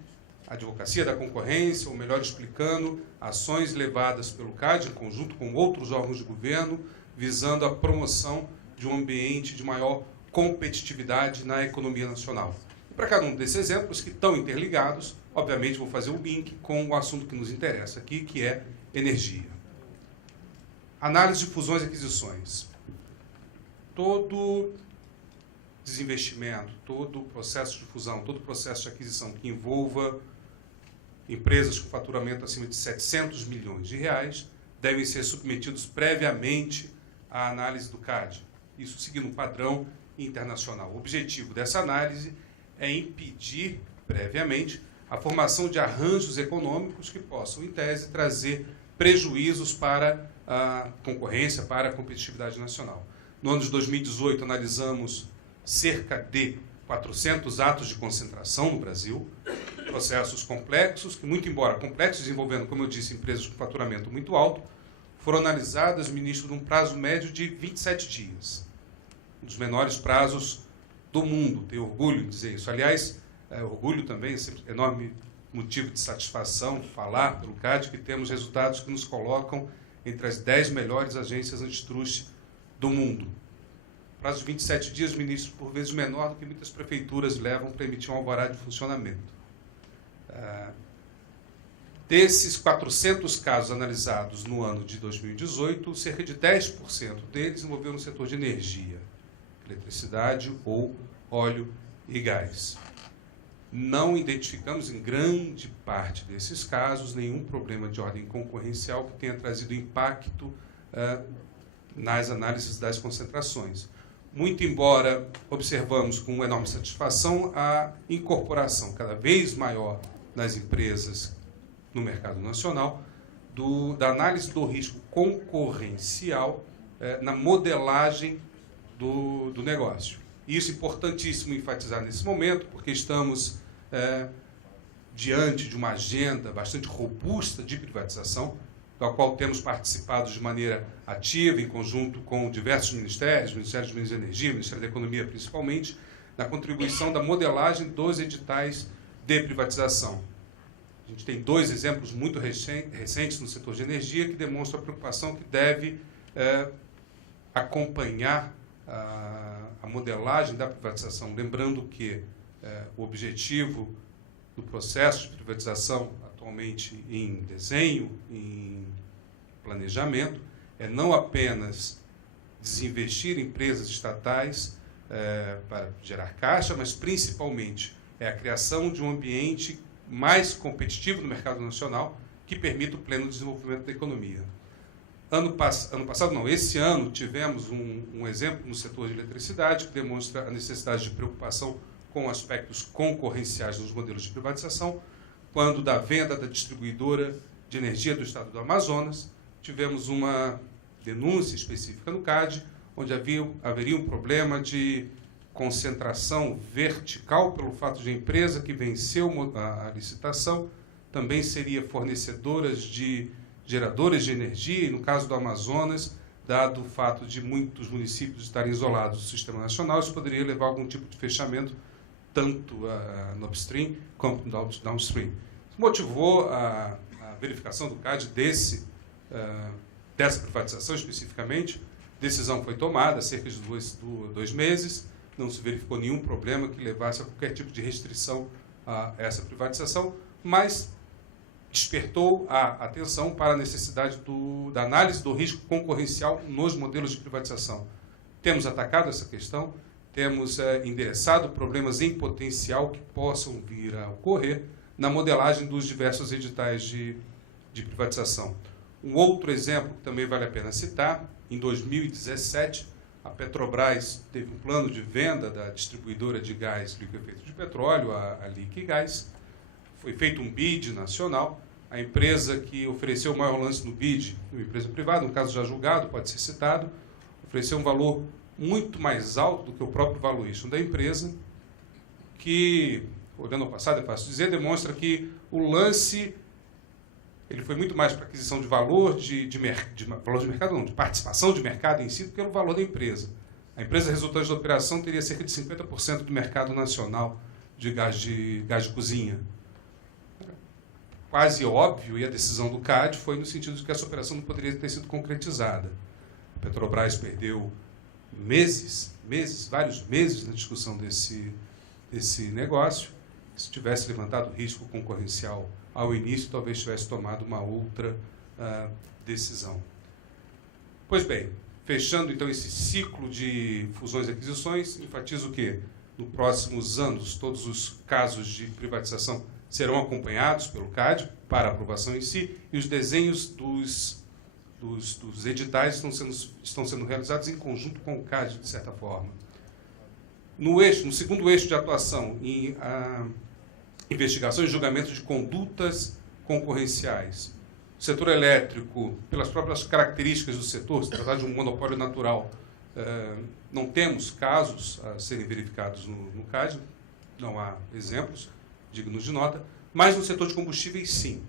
advocacia da concorrência, ou melhor explicando, ações levadas pelo CAD, em conjunto com outros órgãos de governo, visando a promoção de um ambiente de maior competitividade na economia nacional. E para cada um desses exemplos, que estão interligados, obviamente vou fazer o link com o assunto que nos interessa aqui, que é energia. Análise de fusões e aquisições. Todo desinvestimento, todo processo de fusão, todo processo de aquisição que envolva empresas com faturamento acima de 700 milhões de reais devem ser submetidos previamente à análise do CAD. Isso seguindo um padrão internacional. O objetivo dessa análise é impedir previamente a formação de arranjos econômicos que possam, em tese, trazer prejuízos para a concorrência, para a competitividade nacional. No ano de 2018, analisamos cerca de 400 atos de concentração no Brasil, processos complexos, que, muito embora complexos, envolvendo, como eu disse, empresas com faturamento muito alto, foram analisadas, ministro, num prazo médio de 27 dias. Um dos menores prazos do mundo, tenho orgulho em dizer isso. Aliás, orgulho também, sempre enorme motivo de satisfação falar pelo CAD que temos resultados que nos colocam entre as 10 melhores agências antitruste do mundo. Prazo de 27 dias, ministro, por vezes menor do que muitas prefeituras levam para emitir um alvará de funcionamento. Desses 400 casos analisados no ano de 2018, cerca de 10% deles envolveram no setor de energia, eletricidade ou óleo e gás. Não identificamos, em grande parte desses casos, nenhum problema de ordem concorrencial que tenha trazido impacto nas análises das concentrações. Muito embora observamos com enorme satisfação a incorporação cada vez maior nas empresas no mercado nacional da análise do risco concorrencial na modelagem do negócio. Isso é importantíssimo enfatizar nesse momento, porque estamos diante de uma agenda bastante robusta de privatização, da qual temos participado de maneira ativa, em conjunto com diversos ministérios, Ministério de Energia, Ministério da Economia principalmente, na contribuição da modelagem dos editais de privatização. A gente tem 2 exemplos muito recentes no setor de energia que demonstram a preocupação que deve acompanhar a modelagem da privatização. Lembrando que o objetivo do processo de privatização, atualmente em desenho, em planejamento, é não apenas desinvestir em empresas estatais para gerar caixa, mas principalmente é a criação de um ambiente mais competitivo no mercado nacional que permita o pleno desenvolvimento da economia. Esse ano tivemos um exemplo no setor de eletricidade que demonstra a necessidade de preocupação com aspectos concorrenciais nos modelos de privatização, quando da venda da distribuidora de energia do estado do Amazonas, tivemos uma denúncia específica no CAD, onde haveria um problema de concentração vertical pelo fato de a empresa que venceu a licitação também seria fornecedora de geradores de energia, e no caso do Amazonas, dado o fato de muitos municípios estarem isolados do sistema nacional, isso poderia levar a algum tipo de fechamento, tanto no upstream quanto no downstream. Isso motivou a verificação do CAD dessa privatização especificamente. Decisão foi tomada há cerca de 2 meses, não se verificou nenhum problema que levasse a qualquer tipo de restrição a essa privatização, mas despertou a atenção para a necessidade da análise do risco concorrencial nos modelos de privatização. Temos atacado essa questão, temos endereçado problemas em potencial que possam vir a ocorrer na modelagem dos diversos editais de privatização. Um outro exemplo que também vale a pena citar, em 2017, a Petrobras teve um plano de venda da distribuidora de gás liquefeito de petróleo, a Liquigás. Foi feito um bid nacional. A empresa que ofereceu o maior lance no bid, uma empresa privada, um caso já julgado, pode ser citado, ofereceu um valor muito mais alto do que o próprio valuation da empresa, que, olhando ao passado, é fácil dizer, demonstra que o lance ele foi muito mais para aquisição de valor valor de mercado, não, de participação de mercado em si, do que o valor da empresa. A empresa resultante da operação teria cerca de 50% do mercado nacional de gás de cozinha. Quase óbvio, e a decisão do CAD foi no sentido de que essa operação não poderia ter sido concretizada. A Petrobras perdeu vários meses na discussão desse negócio. Se tivesse levantado risco concorrencial ao início, talvez tivesse tomado uma outra decisão. Pois bem, fechando então esse ciclo de fusões e aquisições, enfatizo que, nos próximos anos, todos os casos de privatização serão acompanhados pelo CAD para aprovação em si, e os desenhos dos editais estão sendo realizados em conjunto com o CAD, de certa forma. No segundo eixo de atuação, em investigação e julgamento de condutas concorrenciais. O setor elétrico, pelas próprias características do setor, se tratar de um monopólio natural, não temos casos a serem verificados no CAD, não há exemplos dignos de nota, mas no setor de combustíveis, sim.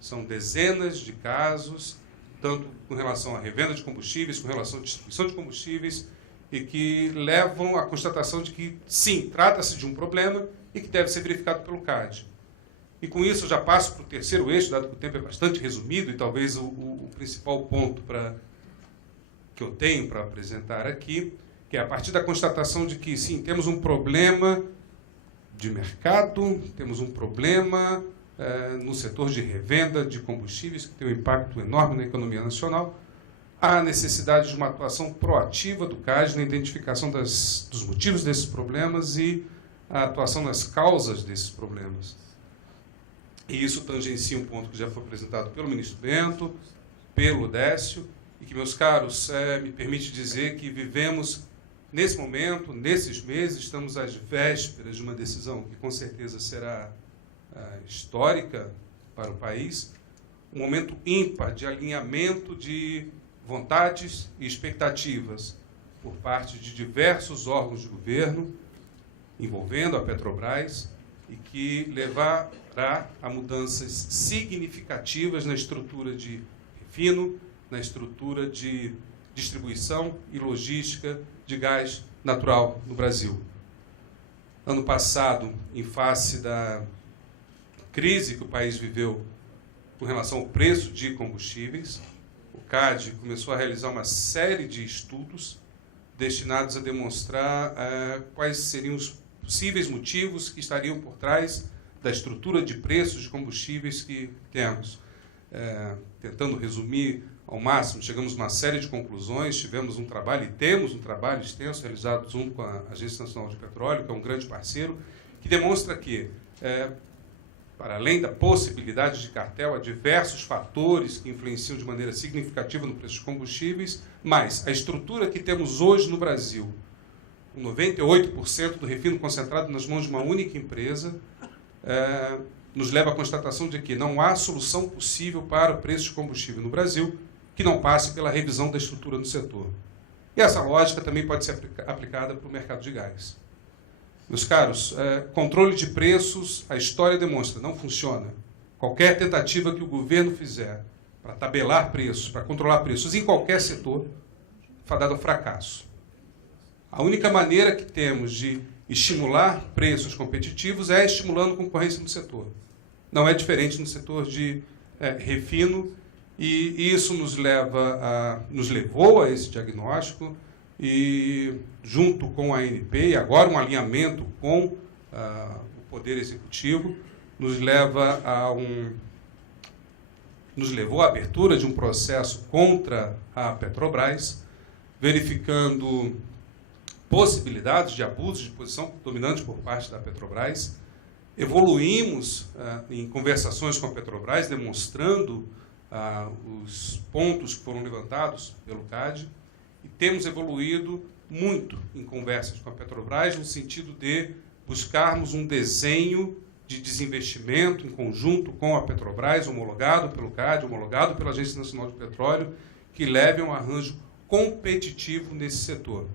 São dezenas de casos, tanto com relação à revenda de combustíveis, com relação à distribuição de combustíveis, e que levam à constatação de que, sim, trata-se de um problema e que deve ser verificado pelo CAD. E com isso eu já passo para o terceiro eixo, dado que o tempo é bastante resumido, e talvez o principal ponto que eu tenho para apresentar aqui, que é a partir da constatação de que, sim, temos um problema de mercado, temos um problema no setor de revenda de combustíveis, que tem um impacto enorme na economia nacional, há a necessidade de uma atuação proativa do CAD na identificação dos motivos desses problemas e a atuação nas causas desses problemas. E isso tangencia um ponto que já foi apresentado pelo ministro Bento, pelo Décio, e que, meus caros, me permite dizer que vivemos, nesse momento, nesses meses, estamos às vésperas de uma decisão que com certeza será histórica para o país, um momento ímpar de alinhamento de vontades e expectativas por parte de diversos órgãos de governo, envolvendo a Petrobras, e que levará a mudanças significativas na estrutura de refino, na estrutura de distribuição e logística de gás natural no Brasil. Ano passado, em face da crise que o país viveu com relação ao preço de combustíveis, o CAD começou a realizar uma série de estudos destinados a demonstrar quais seriam os possíveis motivos que estariam por trás da estrutura de preços de combustíveis que temos. Tentando resumir ao máximo, chegamos a uma série de conclusões, tivemos um trabalho, e temos um trabalho extenso realizado junto com a Agência Nacional de Petróleo, que é um grande parceiro, que demonstra que, para além da possibilidade de cartel, há diversos fatores que influenciam de maneira significativa no preço de combustíveis, mas a estrutura que temos hoje no Brasil, com 98% do refino concentrado nas mãos de uma única empresa, nos leva à constatação de que não há solução possível para o preço de combustível no Brasil que não passe pela revisão da estrutura do setor. E essa lógica também pode ser aplicada para o mercado de gás. Meus caros, controle de preços, a história demonstra, não funciona. Qualquer tentativa que o governo fizer para tabelar preços, para controlar preços em qualquer setor, fadado ao fracasso. A única maneira que temos de estimular preços competitivos é estimulando concorrência no setor. Não é diferente no setor de refino, e isso nos levou a esse diagnóstico, e junto com a ANP, e agora um alinhamento com o Poder Executivo, nos levou à abertura de um processo contra a Petrobras, verificando possibilidades de abuso de posição dominante por parte da Petrobras. Evoluímos em conversações com a Petrobras, demonstrando os pontos que foram levantados pelo CAD, e temos evoluído muito em conversas com a Petrobras, no sentido de buscarmos um desenho de desinvestimento em conjunto com a Petrobras, homologado pelo CAD, homologado pela Agência Nacional de Petróleo, que leve a um arranjo competitivo nesse setor.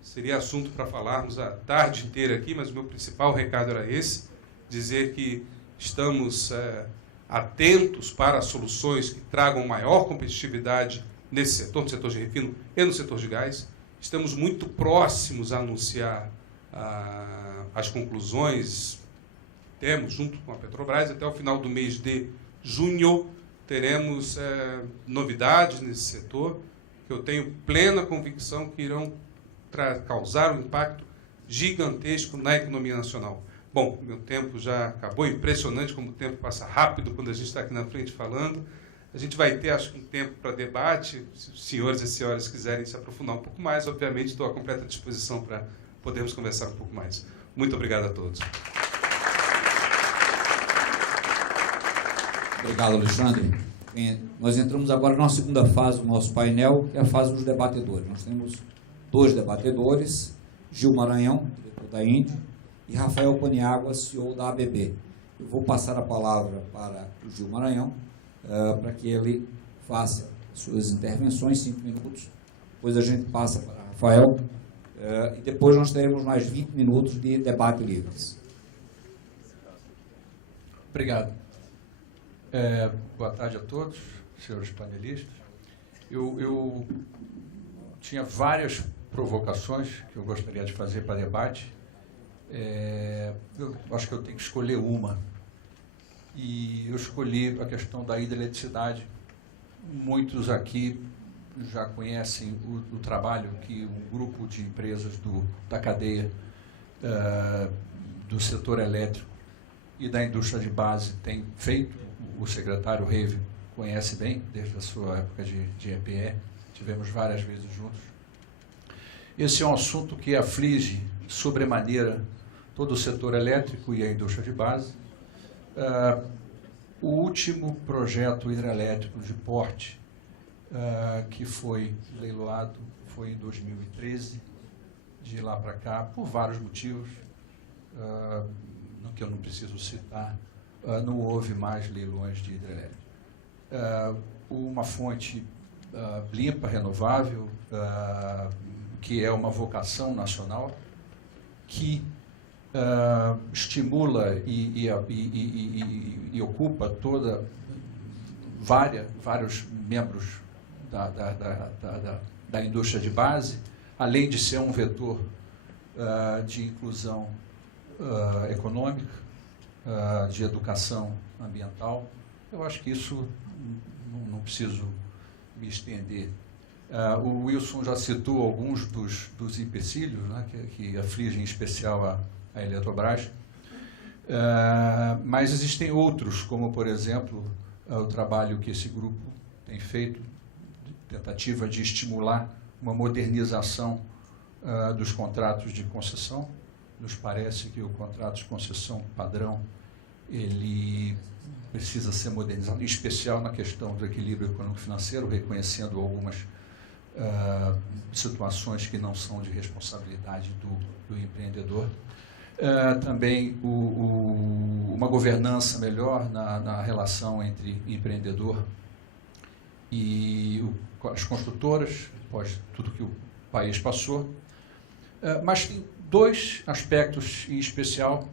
Seria assunto para falarmos a tarde inteira aqui, mas o meu principal recado era esse, dizer que estamos atentos para soluções que tragam maior competitividade nesse setor, no setor de refino e no setor de gás. Estamos muito próximos a anunciar as conclusões, temos junto com a Petrobras, até o final do mês de junho, teremos novidades nesse setor, que eu tenho plena convicção que irão causar um impacto gigantesco na economia nacional. Bom, meu tempo já acabou, impressionante como o tempo passa rápido quando a gente está aqui na frente falando. A gente vai ter, acho que, um tempo para debate, se os senhores e senhoras quiserem se aprofundar um pouco mais, obviamente estou à completa disposição para podermos conversar um pouco mais. Muito obrigado a todos. Obrigado, Alexandre. Nós entramos agora na segunda fase do nosso painel, que é a fase dos debatedores. Nós temos 2 debatedores, Gil Maranhão, diretor da INDE, e Rafael Paniagua, CEO da ABB. Eu vou passar a palavra para o Gil Maranhão, para que ele faça suas intervenções, 5 minutos. Depois a gente passa para Rafael, e depois nós teremos mais 20 minutos de debate livres. Obrigado. Boa tarde a todos, senhores panelistas. Eu tinha várias provocações que eu gostaria de fazer para debate. Eu acho que eu tenho que escolher uma. E eu escolhi a questão da hidroeletricidade. Muitos aqui já conhecem o trabalho que um grupo de empresas da cadeia do setor elétrico e da indústria de base tem feito. O secretário Reive conhece bem, desde a sua época de EPE, tivemos várias vezes juntos. Esse é um assunto que aflige sobremaneira todo o setor elétrico e a indústria de base. O último projeto hidrelétrico de porte que foi leiloado foi em 2013, de lá para cá, por vários motivos, que eu não preciso citar. Não houve mais leilões de hidrelétrica. Uma fonte limpa, renovável, que é uma vocação nacional, que estimula e ocupa vários membros da indústria de base, além de ser um vetor de inclusão econômica, de educação ambiental. Eu acho que isso não preciso me estender. O Wilson já citou alguns dos empecilhos, né, que afligem em especial a Eletrobras, mas existem outros, como, por exemplo, o trabalho que esse grupo tem feito, tentativa de estimular uma modernização dos contratos de concessão. Nos parece que o contrato de concessão padrão ele precisa ser modernizado, em especial na questão do equilíbrio econômico-financeiro, reconhecendo algumas situações que não são de responsabilidade do empreendedor. Também uma governança melhor na relação entre empreendedor e as construtoras, após tudo que o país passou. Mas tem 2 aspectos em especial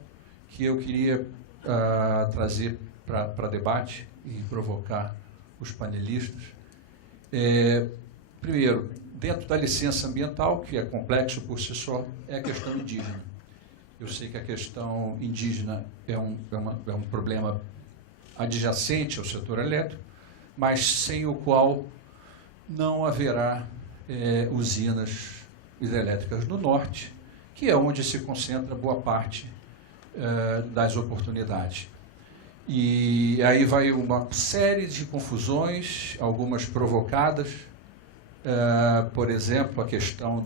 que eu queria trazer para debate e provocar os panelistas. Primeiro, dentro da licença ambiental, que é complexo por si só, é a questão indígena. Eu sei que a questão indígena é um problema adjacente ao setor elétrico, mas sem o qual não haverá usinas hidrelétricas no norte, que é onde se concentra boa parte das oportunidades. E aí vai uma série de confusões, algumas provocadas Por exemplo, a questão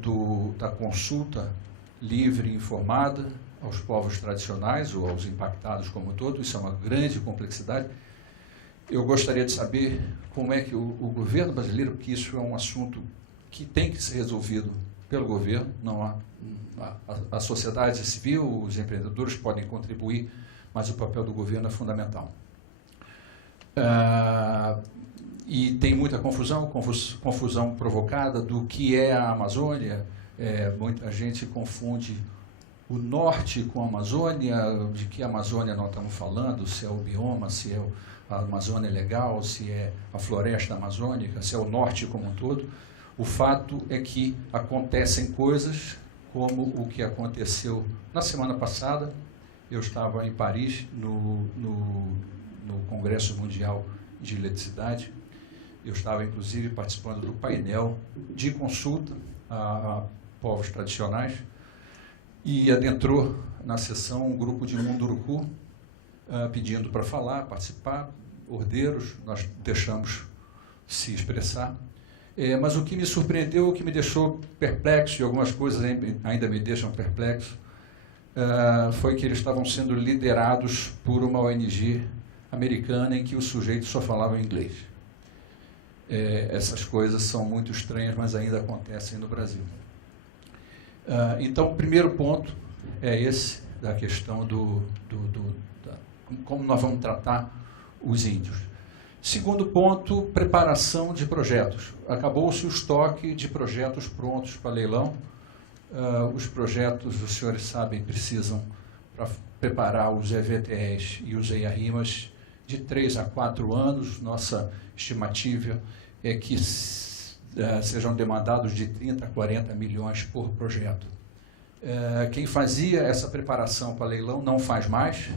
da consulta livre e informada aos povos tradicionais ou aos impactados como um todo. Isso é uma grande complexidade. Eu gostaria de saber como é que o governo brasileiro, porque isso é um assunto que tem que ser resolvido pelo governo, não há a sociedade civil, os empreendedores podem contribuir, mas o papel do governo é fundamental. E tem muita confusão provocada do que é a Amazônia. Muita gente confunde o norte com a Amazônia. De que Amazônia nós estamos falando? Se é o bioma, se é a Amazônia legal, se é a floresta amazônica, se é o norte como um todo. O fato é que acontecem coisas como o que aconteceu na semana passada. Eu estava em Paris, no Congresso Mundial de Eletricidade. Eu estava, inclusive, participando do painel de consulta a povos tradicionais, e adentrou na sessão um grupo de Munduruku pedindo para falar, participar, ordeiros, nós deixamos se expressar. Mas o que me surpreendeu, o que me deixou perplexo, e algumas coisas ainda me deixam perplexo, foi que eles estavam sendo liderados por uma ONG americana em que o sujeito só falava inglês. Essas coisas são muito estranhas, mas ainda acontecem no Brasil. Então, o primeiro ponto é esse, da questão como nós vamos tratar os índios. Segundo ponto, preparação de projetos. Acabou-se o estoque de projetos prontos para leilão. Os projetos, os senhores sabem, precisam, para preparar os EVTEs e os EIA-RIMAs, de 3 a 4 anos. Nossa estimativa é que sejam demandados de 30 a 40 milhões por projeto. Quem fazia essa preparação para leilão não faz mais,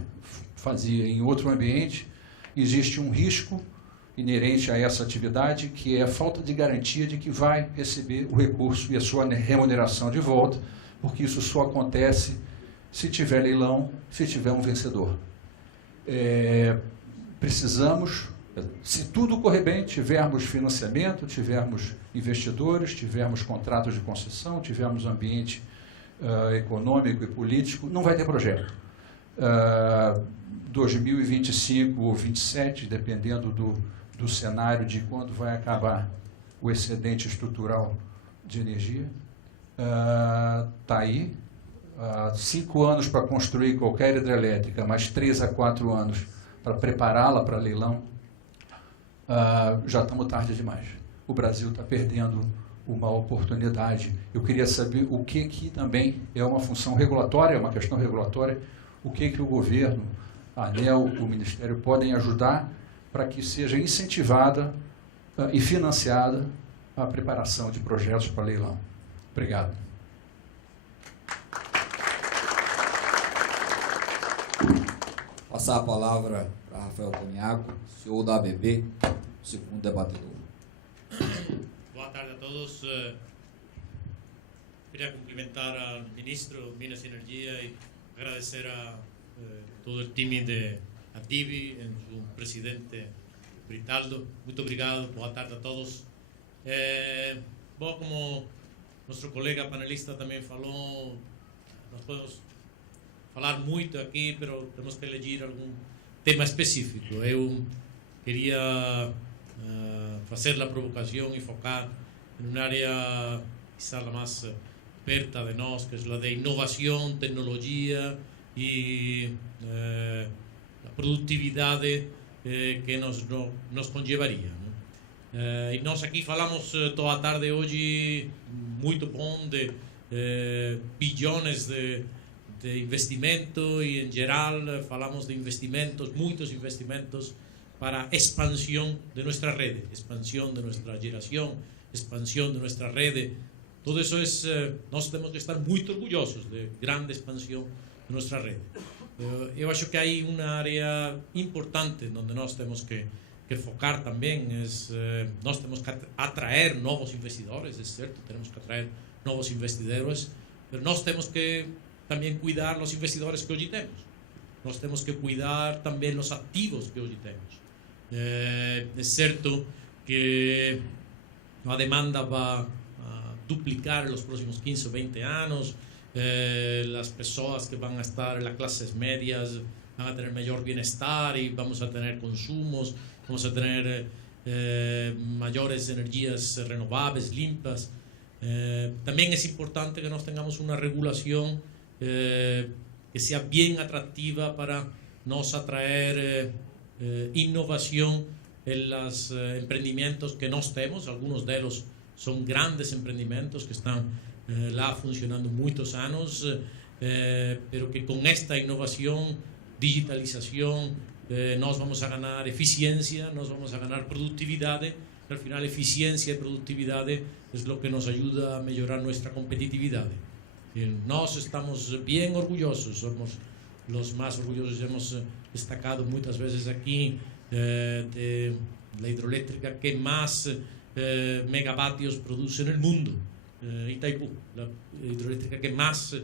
fazia em outro ambiente. Existe um risco inerente a essa atividade, que é a falta de garantia de que vai receber o recurso e a sua remuneração de volta, porque isso só acontece se tiver leilão, se tiver um vencedor. Precisamos, se tudo correr bem, tivermos financiamento, tivermos investidores, tivermos contratos de concessão, tivermos ambiente econômico e político, não vai ter projeto. 2025 ou 2027, dependendo do cenário de quando vai acabar o excedente estrutural de energia, está aí. 5 anos para construir qualquer hidrelétrica, mais 3 a 4 anos para prepará-la para leilão, já estamos tarde demais. O Brasil está perdendo uma oportunidade. Eu queria saber o que também é uma função regulatória, é uma questão regulatória, o que o governo, a ANEEL, o Ministério podem ajudar para que seja incentivada e financiada a preparação de projetos para leilão. Obrigado. Passar a palavra para Rafael Paniago, CEO da ABB, segundo debatedor. Boa tarde a todos. Queria cumprimentar ao ministro Minas e Energia e agradecer a todo o time de ATIVI, em seu presidente Britaldo. Muito obrigado, boa tarde a todos. Bom, como nosso colega panelista também falou, nós podemos falar muito aqui, mas temos que eleger algum tema específico. Eu queria fazer a provocação e focar em uma área quizá a mais perto de nós, que é a de inovação, tecnologia e a produtividade que nos conllevaria. E nós aqui falamos toda a tarde hoje muito bom de bilhões de investimento e, em geral, falamos de investimentos, muitos investimentos para expansão de nossa rede, expansão de nossa geração, expansão de nossa rede. Todo isso nós temos que estar muito orgulhosos de grande expansão de nossa rede. Eu acho que há uma área importante onde nós temos que focar também, nós temos que atrair novos investidores, é certo, temos que atrair novos investidores, mas nós temos que também cuidar dos investidores que hoje temos. Nós temos que cuidar também dos ativos que hoje temos. É certo que la demanda va a duplicar en los próximos 15 o 20 años, las personas que van a estar en las clases medias van a tener mayor bienestar y vamos a tener consumos, vamos a tener mayores energías renovables, limpias. También es importante que nos tengamos una regulación que sea bien atractiva para nos atraer innovación en los emprendimientos que nos tenemos. Algunos de ellos son grandes emprendimientos que están funcionando muchos años, pero que con esta innovación, digitalización, nos vamos a ganar eficiencia, nos vamos a ganar productividad. Al final, eficiencia y productividad es lo que nos ayuda a mejorar nuestra competitividad. Nos estamos bien orgullosos, somos los más orgullosos. Hemos destacado muchas veces aquí de la hidroeléctrica que más megavatios produce en el mundo. Itaipú, la hidroeléctrica que más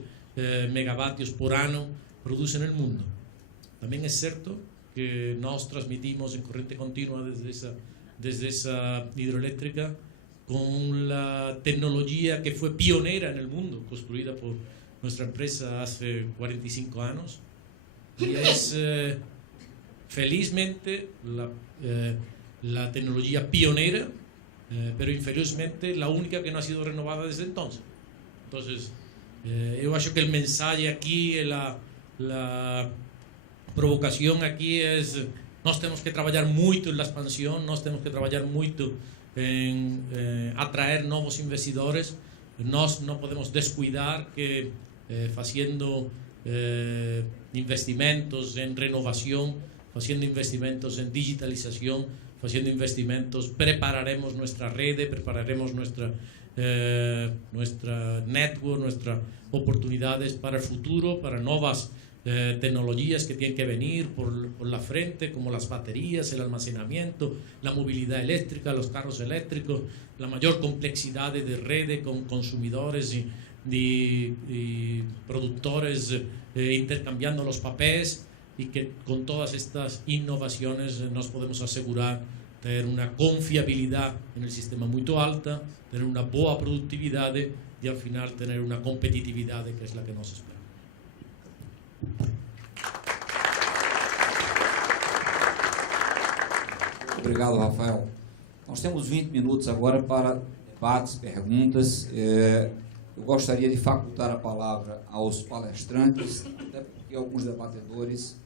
megavatios por año produce en el mundo. También es cierto que nos transmitimos en corriente continua desde esa hidroeléctrica con la tecnología que fue pionera en el mundo, construida por nuestra empresa hace 45 años. Y es felizmente la tecnología pionera, pero infelizmente la única que no ha sido renovada desde entonces. Entonces, yo creo que el mensaje aquí, la provocación aquí es: nós tenemos que trabajar mucho en la expansión, nós tenemos que trabajar mucho en atraer nuevos investidores. Nós no podemos descuidar que haciendo investimentos en renovación, haciendo investimentos en digitalización, haciendo investimentos, prepararemos nuestra red, prepararemos nuestra network, nuestras oportunidades para el futuro, para nuevas tecnologías que tienen que venir por la frente, como las baterías, el almacenamiento, la movilidad eléctrica, los carros eléctricos, la mayor complejidad de redes con consumidores y productores intercambiando los papeles, y que con todas estas innovaciones nos podemos asegurar tener una confiabilidad en el sistema muy alta, tener una buena productividad y al final tener una competitividad que es la que nos espera. Obrigado, Rafael. Nós temos 20 minutos agora para debates, perguntas. Eu gostaria de facultar a palavra aos palestrantes, até porque alguns debatedores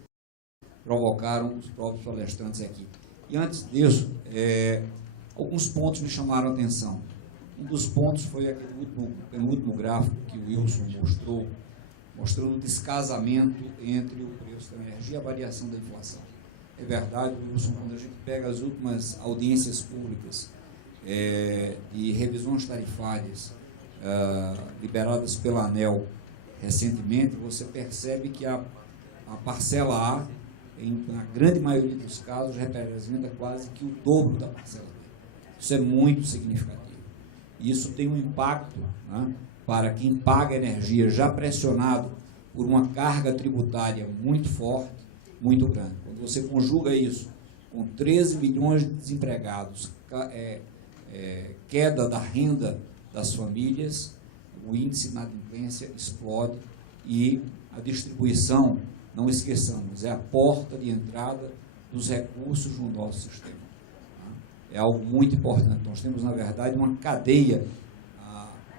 provocaram os próprios palestrantes aqui. E antes disso, alguns pontos me chamaram a atenção. Um dos pontos foi aquele penúltimo gráfico que o Wilson mostrou, mostrando o descasamento entre o preço da energia e a variação da inflação. É verdade, Wilson, quando a gente pega as últimas audiências públicas de revisões tarifárias liberadas pela ANEEL recentemente, você percebe que a parcela A, na grande maioria dos casos, representa quase que o dobro da parcela B. Isso é muito significativo. E isso tem um impacto, né, para quem paga energia já pressionado por uma carga tributária muito forte, muito grande. Quando você conjuga isso com 13 milhões de desempregados, queda da renda das famílias, o índice de inadimplência explode e a distribuição, não esqueçamos, é a porta de entrada dos recursos no nosso sistema. É algo muito importante. Nós temos, na verdade, uma cadeia.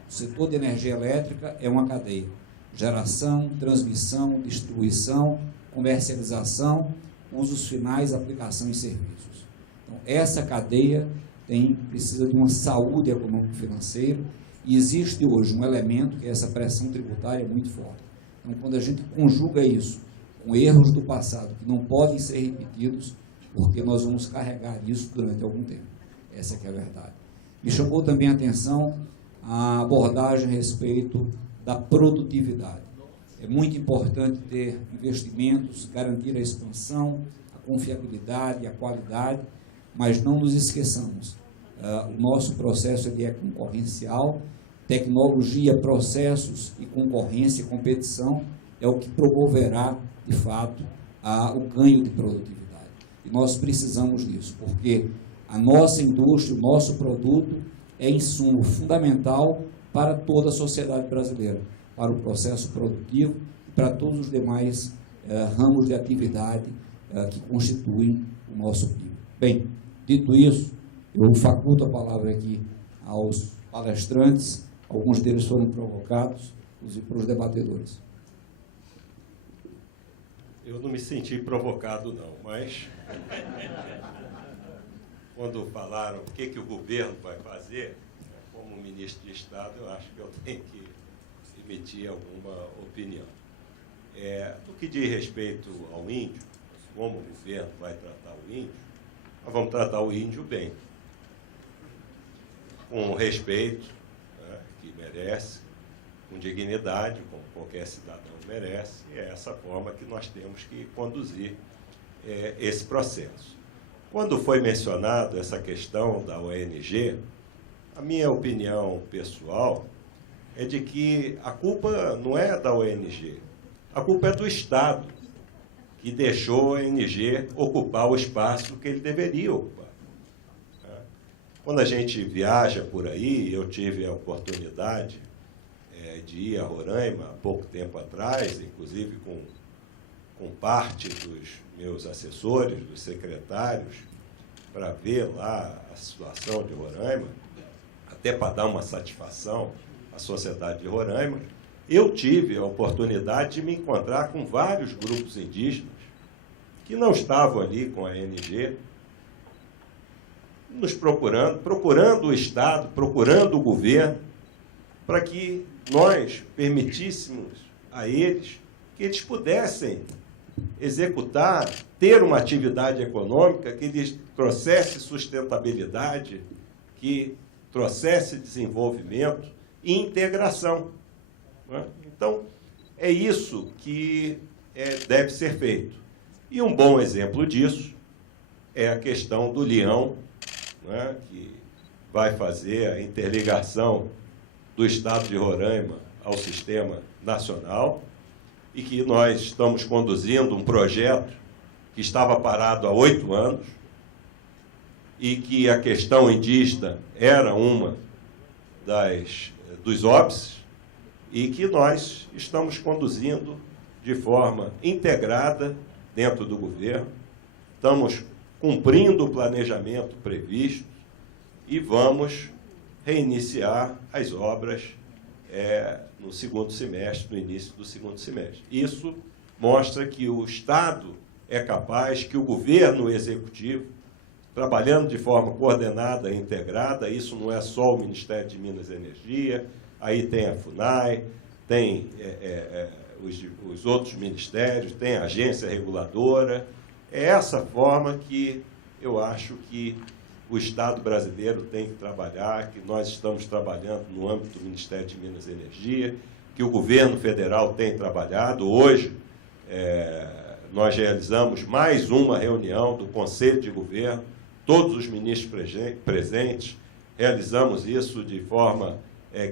O setor de energia elétrica é uma cadeia. Geração, transmissão, distribuição, comercialização, usos finais, aplicação e serviços. Então, essa cadeia precisa de uma saúde econômico-financeira e existe hoje um elemento que é essa pressão tributária muito forte. Então, quando a gente conjuga isso com erros do passado que não podem ser repetidos, porque nós vamos carregar isso durante algum tempo. Essa que é a verdade. Me chamou também a atenção a abordagem a respeito da produtividade. É muito importante ter investimentos, garantir a expansão, a confiabilidade, a qualidade, mas não nos esqueçamos, o nosso processo é concorrencial, tecnologia, processos e concorrência, competição, é o que promoverá, de fato, o ganho de produtividade. E nós precisamos disso, porque a nossa indústria, o nosso produto, é insumo fundamental para toda a sociedade brasileira, para o processo produtivo e para todos os demais ramos de atividade que constituem o nosso PIB. Bem, dito isso, eu faculto a palavra aqui aos palestrantes, alguns deles foram provocados, e para os debatedores. Eu não me senti provocado, não, mas quando falaram o que o governo vai fazer, como ministro de Estado, eu acho que eu tenho que emitir alguma opinião. No que diz respeito ao índio, como o governo vai tratar o índio, nós vamos tratar o índio bem, com o respeito, né, que merece, com dignidade, como qualquer cidadão merece, e é essa forma que nós temos que conduzir esse processo. Quando foi mencionado essa questão da ONG, a minha opinião pessoal é de que a culpa não é da ONG, a culpa é do Estado, que deixou a ONG ocupar o espaço que ele deveria ocupar. Quando a gente viaja por aí, eu tive a oportunidade de ir a Roraima há pouco tempo atrás, inclusive com parte dos meus assessores, dos secretários, para ver lá a situação de Roraima, até para dar uma satisfação à sociedade de Roraima. Eu tive a oportunidade de me encontrar com vários grupos indígenas que não estavam ali com a ONG, nos procurando o Estado, procurando o governo, para que nós permitíssemos a eles que eles pudessem executar, ter uma atividade econômica que lhes trouxesse sustentabilidade, que trouxesse desenvolvimento e integração. Então, é isso que deve ser feito. E um bom exemplo disso é a questão do Leão, né, que vai fazer a interligação do Estado de Roraima ao sistema nacional, e que nós estamos conduzindo um projeto que estava parado há 8 anos, e que a questão indígena era uma dos óbices, e que nós estamos conduzindo de forma integrada dentro do governo, estamos cumprindo o planejamento previsto e vamos reiniciar as obras no segundo semestre, no início do segundo semestre. Isso mostra que o Estado é capaz, que o governo executivo, trabalhando de forma coordenada e integrada, isso não é só o Ministério de Minas e Energia, aí tem a FUNAI, tem os outros ministérios, tem a agência reguladora. É essa forma que eu acho que o Estado brasileiro tem que trabalhar, que nós estamos trabalhando no âmbito do Ministério de Minas e Energia, que o governo federal tem trabalhado. Hoje, nós realizamos mais uma reunião do Conselho de Governo, todos os ministros presentes, realizamos isso de forma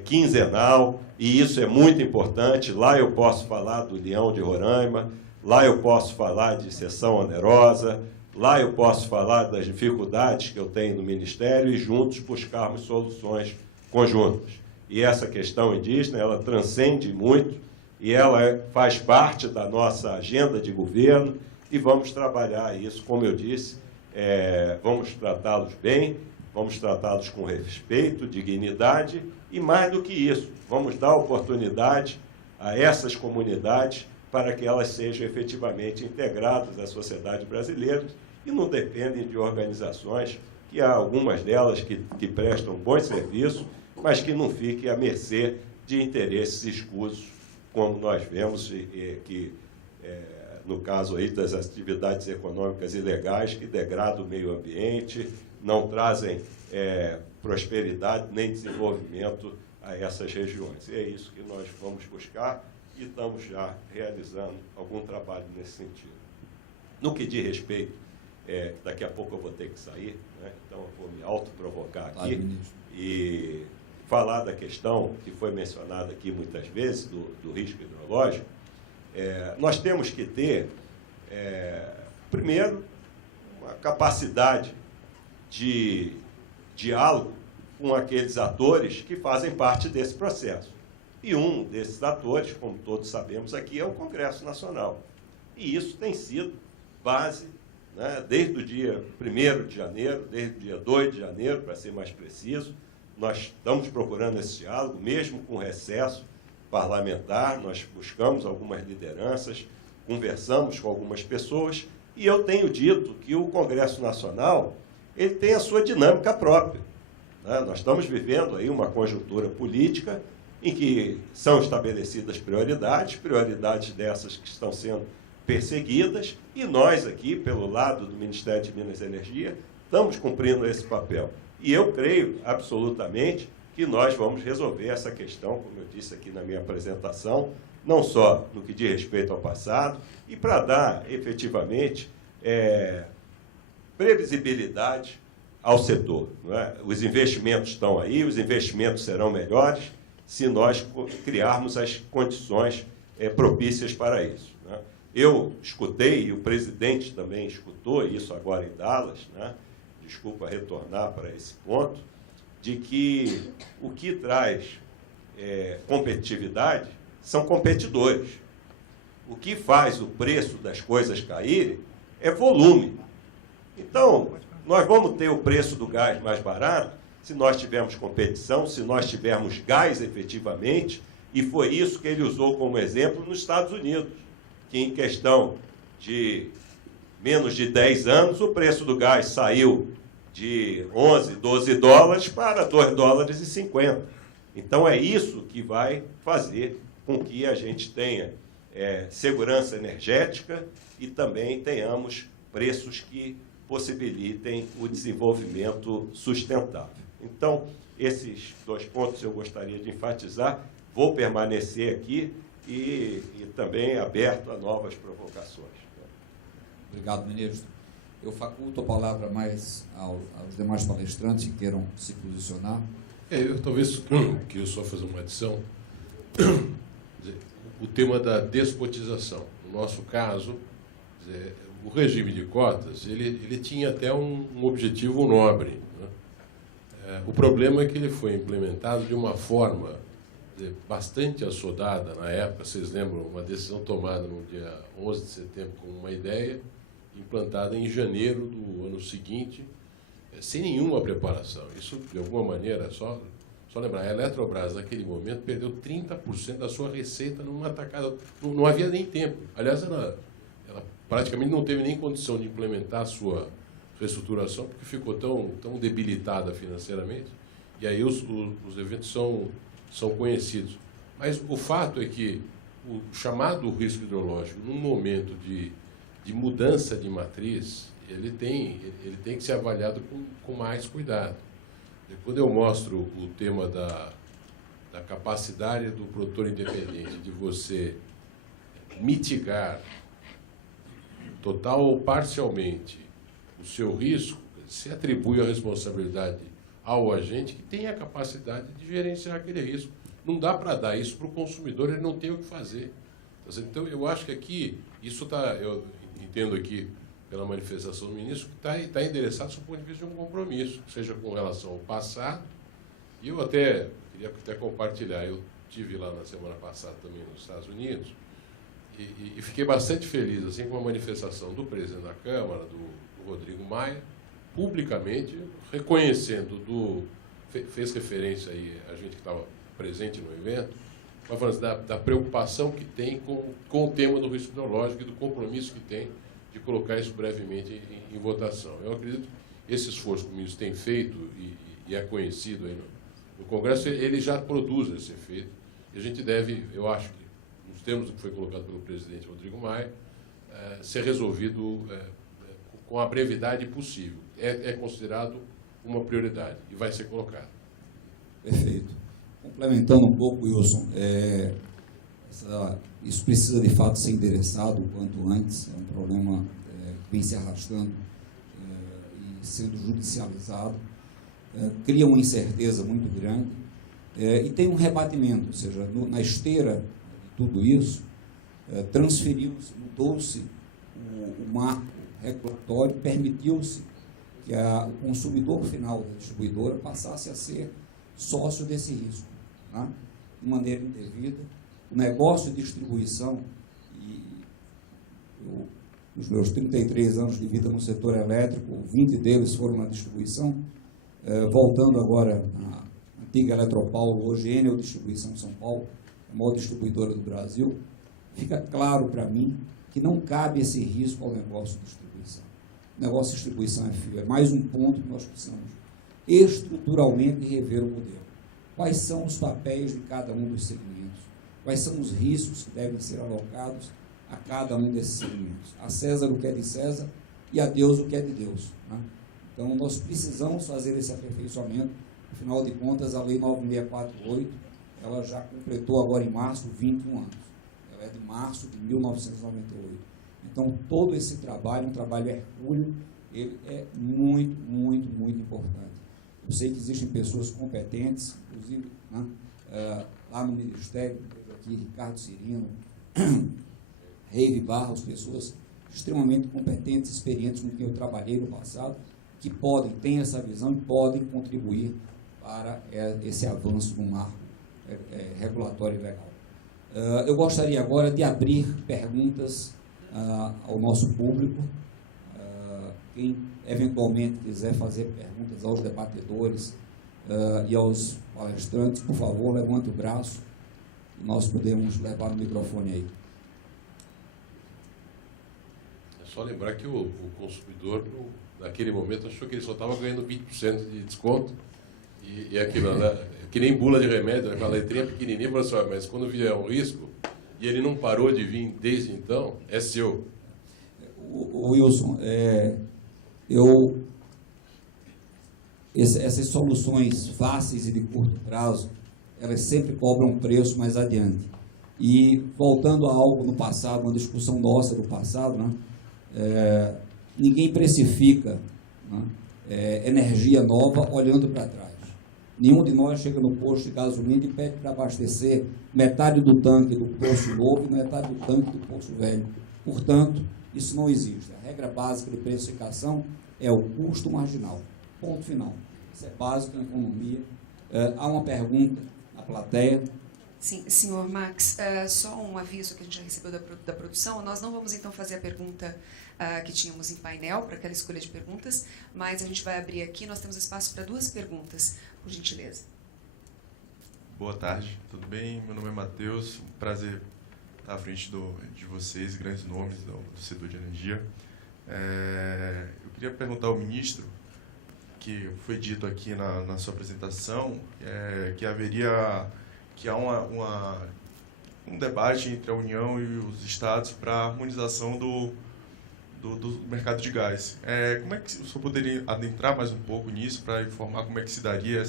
quinzenal, e isso é muito importante. Lá eu posso falar do Leão de Roraima, lá eu posso falar de sessão onerosa, lá eu posso falar das dificuldades que eu tenho no Ministério e juntos buscarmos soluções conjuntas. E essa questão indígena, ela transcende muito e ela faz parte da nossa agenda de governo e vamos trabalhar isso, como eu disse, vamos tratá-los bem, vamos tratá-los com respeito, dignidade e, mais do que isso, vamos dar oportunidade a essas comunidades para que elas sejam efetivamente integradas à sociedade brasileira e não dependem de organizações, que há algumas delas que prestam bons serviços, mas que não fiquem à mercê de interesses escusos, como nós vemos que, no caso aí das atividades econômicas ilegais, que degradam o meio ambiente, não trazem prosperidade nem desenvolvimento a essas regiões. E é isso que nós vamos buscar e estamos já realizando algum trabalho nesse sentido. No que diz respeito, daqui a pouco eu vou ter que sair, né? Então eu vou me autoprovocar aqui e falar da questão que foi mencionada aqui muitas vezes, do risco hidrológico. Nós temos que ter, primeiro, uma capacidade de diálogo com aqueles atores que fazem parte desse processo. E um desses atores, como todos sabemos aqui, é o Congresso Nacional. E isso tem sido base, né, desde o dia 1º de janeiro, desde o dia 2 de janeiro, para ser mais preciso. Nós estamos procurando esse diálogo, mesmo com recesso parlamentar, nós buscamos algumas lideranças, conversamos com algumas pessoas, e eu tenho dito que o Congresso Nacional ele tem a sua dinâmica própria, né? Nós estamos vivendo aí uma conjuntura política em que são estabelecidas prioridades dessas que estão sendo perseguidas, e nós aqui, pelo lado do Ministério de Minas e Energia, estamos cumprindo esse papel. E eu creio absolutamente que nós vamos resolver essa questão, como eu disse aqui na minha apresentação, não só no que diz respeito ao passado, e para dar efetivamente previsibilidade ao setor, não é? Os investimentos estão aí, os investimentos serão melhores se nós criarmos as condições propícias para isso, né? Eu escutei, e o presidente também escutou isso agora em Dallas, né? Desculpa retornar para esse ponto, de que o que traz competitividade são competidores. O que faz o preço das coisas caírem é volume. Então, nós vamos ter o preço do gás mais barato se nós tivermos competição, se nós tivermos gás efetivamente, e foi isso que ele usou como exemplo nos Estados Unidos, que em questão de menos de 10 anos, o preço do gás saiu de 11, 12 dólares para 2 dólares e 50. Então, é isso que vai fazer com que a gente tenha segurança energética e também tenhamos preços que possibilitem o desenvolvimento sustentável. Então, esses 2 pontos eu gostaria de enfatizar. Vou permanecer aqui e também aberto a novas provocações. Obrigado, ministro. Eu faculto a palavra mais aos demais palestrantes que queiram se posicionar. Eu talvez queria só fazer uma adição. O tema da despotização. No nosso caso, o regime de cotas, ele tinha até um objetivo nobre, né? O problema é que ele foi implementado de uma forma bastante assodada na época. Vocês lembram, uma decisão tomada no dia 11 de setembro com uma ideia, implantada em janeiro do ano seguinte, sem nenhuma preparação. Isso, de alguma maneira, só lembrar, a Eletrobras, naquele momento, perdeu 30% da sua receita numa tacada. Não havia nem tempo. Aliás, ela praticamente não teve nem condição de implementar a sua reestruturação, porque ficou tão debilitada financeiramente, e aí os eventos são conhecidos. Mas o fato é que o chamado risco hidrológico, num momento de mudança de matriz, ele tem que ser avaliado com mais cuidado. E quando eu mostro o tema da capacidade do produtor independente de você mitigar total ou parcialmente o seu risco, se atribui a responsabilidade ao agente que tem a capacidade de gerenciar aquele risco. Não dá para dar isso para o consumidor, ele não tem o que fazer. Então, eu acho que aqui, eu entendo aqui, pela manifestação do ministro, que está endereçado do ponto de vista de um compromisso, seja com relação ao passado, e eu queria compartilhar, eu estive lá na semana passada também nos Estados Unidos, e fiquei bastante feliz assim, com a manifestação do presidente da Câmara, do Rodrigo Maia, publicamente, reconhecendo, fez referência aí a gente que estava presente no evento, falando da preocupação que tem com o tema do risco hidrológico e do compromisso que tem de colocar isso brevemente em votação. Eu acredito que esse esforço que o ministro tem feito e é conhecido aí no Congresso, ele já produz esse efeito. E a gente deve, eu acho que, nos termos do que foi colocado pelo presidente Rodrigo Maia, ser resolvido com a brevidade possível. É considerado uma prioridade e vai ser colocado. Perfeito. Complementando um pouco, Wilson, isso precisa de fato ser endereçado o quanto antes. É um problema que vem se arrastando e sendo judicializado. Cria uma incerteza muito grande e tem um rebatimento, ou seja, na esteira de tudo isso, mudou-se o marco regulatório, permitiu-se que o consumidor final da distribuidora passasse a ser sócio desse risco, né? De maneira indevida. O negócio de distribuição, e nos meus 33 anos de vida no setor elétrico, 20 deles foram na distribuição, voltando agora à antiga Eletropaulo, hoje Enel Distribuição São Paulo, a maior distribuidora do Brasil, fica claro para mim que não cabe esse risco ao negócio de distribuição. O negócio de distribuição é fio, é mais um ponto que nós precisamos estruturalmente rever o modelo. Quais são os papéis de cada um dos segmentos? Quais são os riscos que devem ser alocados a cada um desses segmentos? A César o que é de César e a Deus o que é de Deus, né? Então, nós precisamos fazer esse aperfeiçoamento. Afinal de contas, a Lei 9648, ela já completou agora em março 21 anos. Ela é de março de 1998. Então, todo esse trabalho, um trabalho hercúleo, ele é muito, muito, muito importante. Eu sei que existem pessoas competentes, inclusive, né, lá no Ministério, aqui Ricardo Cirino, Reive Barros, pessoas extremamente competentes, experientes com quem eu trabalhei no passado, que têm essa visão e podem contribuir para esse avanço no marco regulatório e legal. Eu gostaria agora de abrir perguntas ao nosso público. Quem eventualmente quiser fazer perguntas aos debatedores e aos palestrantes, por favor, levante o braço e nós podemos levar o microfone aí. É só lembrar que o consumidor, naquele momento, achou que ele só estava ganhando 20% de desconto e aquilo, né? Que nem bula de remédio, aquela letrinha pequenininha, professor, mas quando vier um risco, e ele não parou de vir desde então, é seu. Wilson, essas soluções fáceis e de curto prazo, elas sempre cobram um preço mais adiante. E, voltando a algo no passado, uma discussão nossa do passado, né, ninguém precifica, né, energia nova olhando para trás. Nenhum de nós chega no posto de gasolina e pede para abastecer metade do tanque do posto novo e metade do tanque do posto velho. Portanto, isso não existe. A regra básica de precificação é o custo marginal. Ponto final. Isso é básico na economia. Há uma pergunta na plateia. Sim, senhor Max, só um aviso que a gente já recebeu da produção. Nós não vamos, então, fazer a pergunta que tínhamos em painel, para aquela escolha de perguntas, mas a gente vai abrir aqui, nós temos espaço para 2 perguntas, por gentileza. Boa tarde, tudo bem? Meu nome é Matheus, um prazer estar à frente de vocês, grandes nomes do setor de energia. Eu queria perguntar ao ministro, que foi dito aqui na sua apresentação, que há um debate entre a União e os Estados para a harmonização do mercado de gás. Como é que o senhor poderia adentrar mais um pouco nisso para informar como é que se daria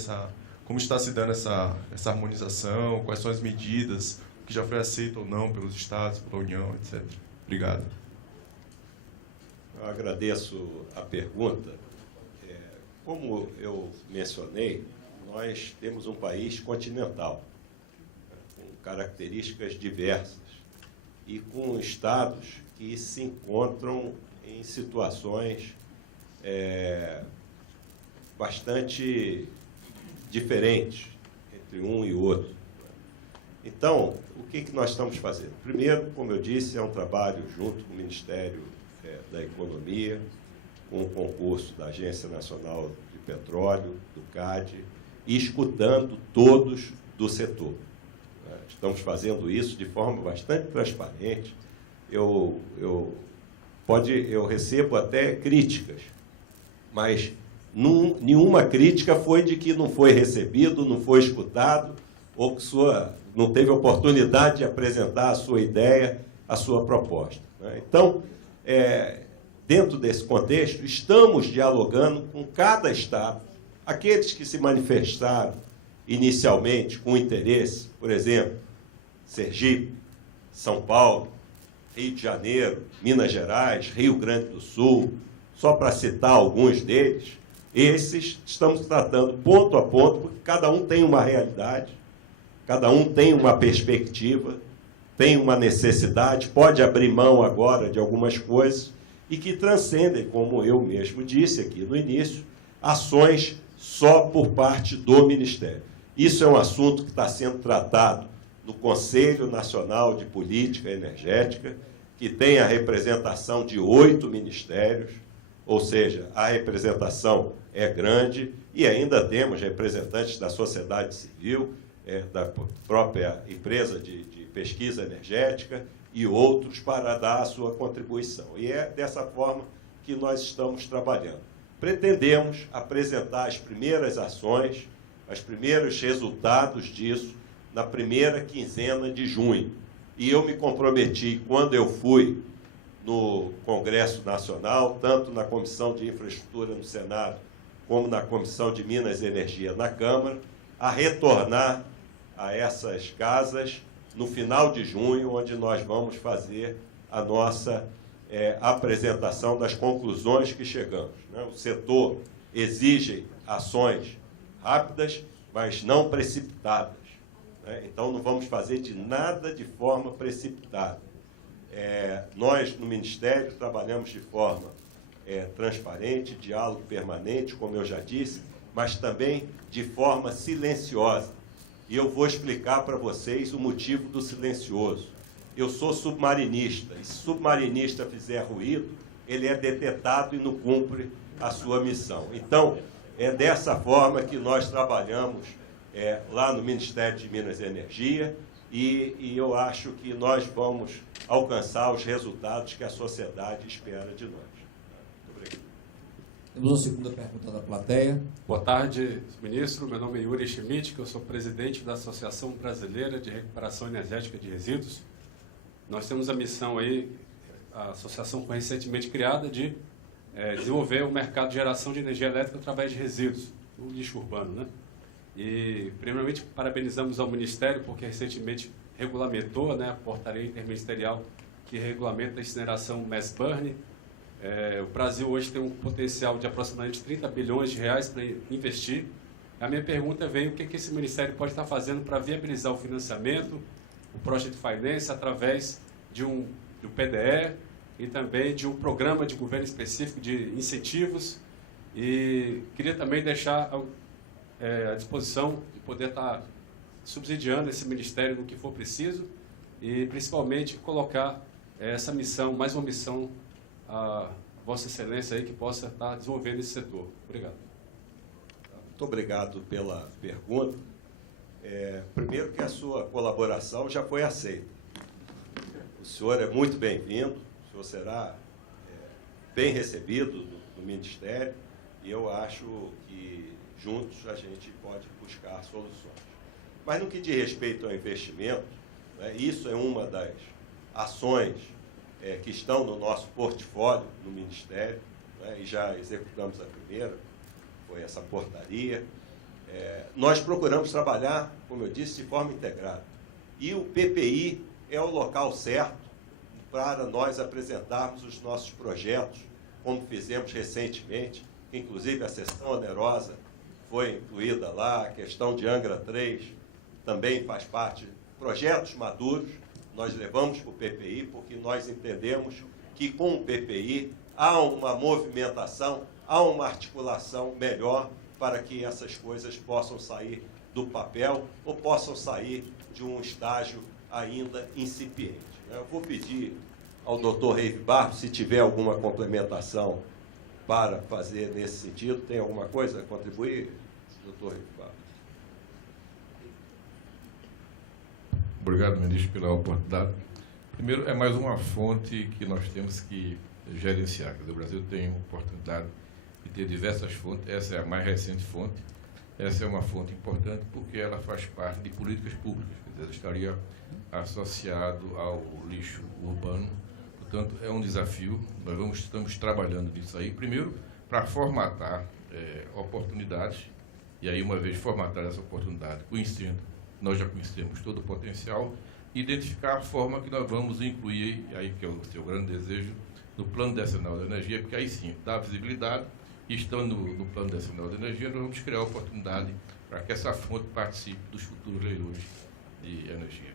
como está se dando essa harmonização, quais são as medidas, o que já foi aceito ou não pelos Estados, pela União, etc. Obrigado. Eu agradeço a pergunta. Como eu mencionei, nós temos um país continental, com características diversas e com estados que se encontram em situações bastante diferentes entre um e outro. Então, o que nós estamos fazendo? Primeiro, como eu disse, é um trabalho junto com o Ministério da Economia, com o concurso da Agência Nacional de Petróleo, do CAD, e escutando todos do setor. Estamos fazendo isso de forma bastante transparente. Eu recebo até críticas, mas nenhuma crítica foi de que não foi recebido, não foi escutado, ou que não teve oportunidade de apresentar a sua ideia, a sua proposta. Então, dentro desse contexto, estamos dialogando com cada estado, aqueles que se manifestaram inicialmente com interesse, por exemplo, Sergipe, São Paulo, Rio de Janeiro, Minas Gerais, Rio Grande do Sul, só para citar alguns deles, esses estamos tratando ponto a ponto, porque cada um tem uma realidade, cada um tem uma perspectiva, tem uma necessidade, pode abrir mão agora de algumas coisas, e que transcendem, como eu mesmo disse aqui no início, ações só por parte do Ministério. Isso é um assunto que está sendo tratado no Conselho Nacional de Política Energética, que tem a representação de 8 ministérios, ou seja, a representação é grande, e ainda temos representantes da sociedade civil, da própria empresa de pesquisa energética e outros para dar a sua contribuição. E é dessa forma que nós estamos trabalhando. Pretendemos apresentar as primeiras ações, os primeiros resultados disso, na primeira quinzena de junho. E eu me comprometi, quando eu fui no Congresso Nacional, tanto na Comissão de Infraestrutura no Senado, como na Comissão de Minas e Energia na Câmara, a retornar a essas casas no final de junho, onde nós vamos fazer a nossa apresentação das conclusões que chegamos. Né? O setor exige ações rápidas, mas não precipitadas. Né? Então, não vamos fazer de nada de forma precipitada. Nós, no Ministério, trabalhamos de forma transparente, diálogo permanente, como eu já disse, mas também de forma silenciosa. E eu vou explicar para vocês o motivo do silencioso. Eu sou submarinista, e se submarinista fizer ruído, ele é detetado e não cumpre a sua missão. Então, é dessa forma que nós trabalhamos lá no Ministério de Minas e Energia, e eu acho que nós vamos alcançar os resultados que a sociedade espera de nós. Muito obrigado. Temos uma segunda pergunta da plateia. Boa tarde, ministro. Meu nome é Yuri Schmidt, que eu sou presidente da Associação Brasileira de Recuperação Energética de Resíduos. Nós temos a missão aí, a associação foi recentemente criada, de desenvolver o mercado de geração de energia elétrica através de resíduos, o lixo urbano, né? E, primeiramente, parabenizamos ao Ministério, porque recentemente regulamentou, né, a portaria interministerial que regulamenta a incineração mass burn. O Brasil hoje tem um potencial de aproximadamente 30 bilhões de reais para investir. A minha pergunta vem: o que esse Ministério pode estar fazendo para viabilizar o financiamento, o Project Finance, através do PDE e também de um programa de governo específico de incentivos? E queria também deixar à disposição de poder estar subsidiando esse Ministério no que for preciso e, principalmente, colocar essa missão, mais uma missão, a Vossa Excelência aí, que possa estar desenvolvendo esse setor. Obrigado. Muito obrigado pela pergunta. Primeiro que a sua colaboração já foi aceita. O senhor é muito bem-vindo, o senhor será bem recebido no Ministério, e eu acho que juntos a gente pode buscar soluções. Mas no que diz respeito ao investimento, né, isso é uma das ações que estão no nosso portfólio no Ministério, né, e já executamos a primeira, foi essa portaria. Nós procuramos trabalhar, como eu disse, de forma integrada. E o PPI é o local certo para nós apresentarmos os nossos projetos, como fizemos recentemente, que inclusive a sessão onerosa foi incluída lá, a questão de Angra 3 também faz parte. Projetos maduros nós levamos para o PPI, porque nós entendemos que com o PPI há uma movimentação, há uma articulação melhor para que essas coisas possam sair do papel ou possam sair de um estágio ainda incipiente. Eu vou pedir ao doutor Reive Barros, se tiver alguma complementação para fazer nesse sentido. Tem alguma coisa a contribuir, doutor Reive Barros? Obrigado, ministro, pela oportunidade. Primeiro, é mais uma fonte que nós temos que gerenciar. Quer dizer, o Brasil tem uma oportunidade de ter diversas fontes. Essa é a mais recente fonte. Essa é uma fonte importante porque ela faz parte de políticas públicas. Quer dizer, estaria associado ao lixo urbano. Portanto, é um desafio. Nós estamos trabalhando nisso aí. Primeiro, para formatar oportunidades. E aí, uma vez formatada essa oportunidade, conhecendo, nós já conhecemos todo o potencial, identificar a forma que nós vamos incluir, aí que é o seu grande desejo, no Plano Decenal da Energia, porque aí sim, dá visibilidade, e estando no Plano Decenal da Energia, nós vamos criar a oportunidade para que essa fonte participe dos futuros leilões de energia.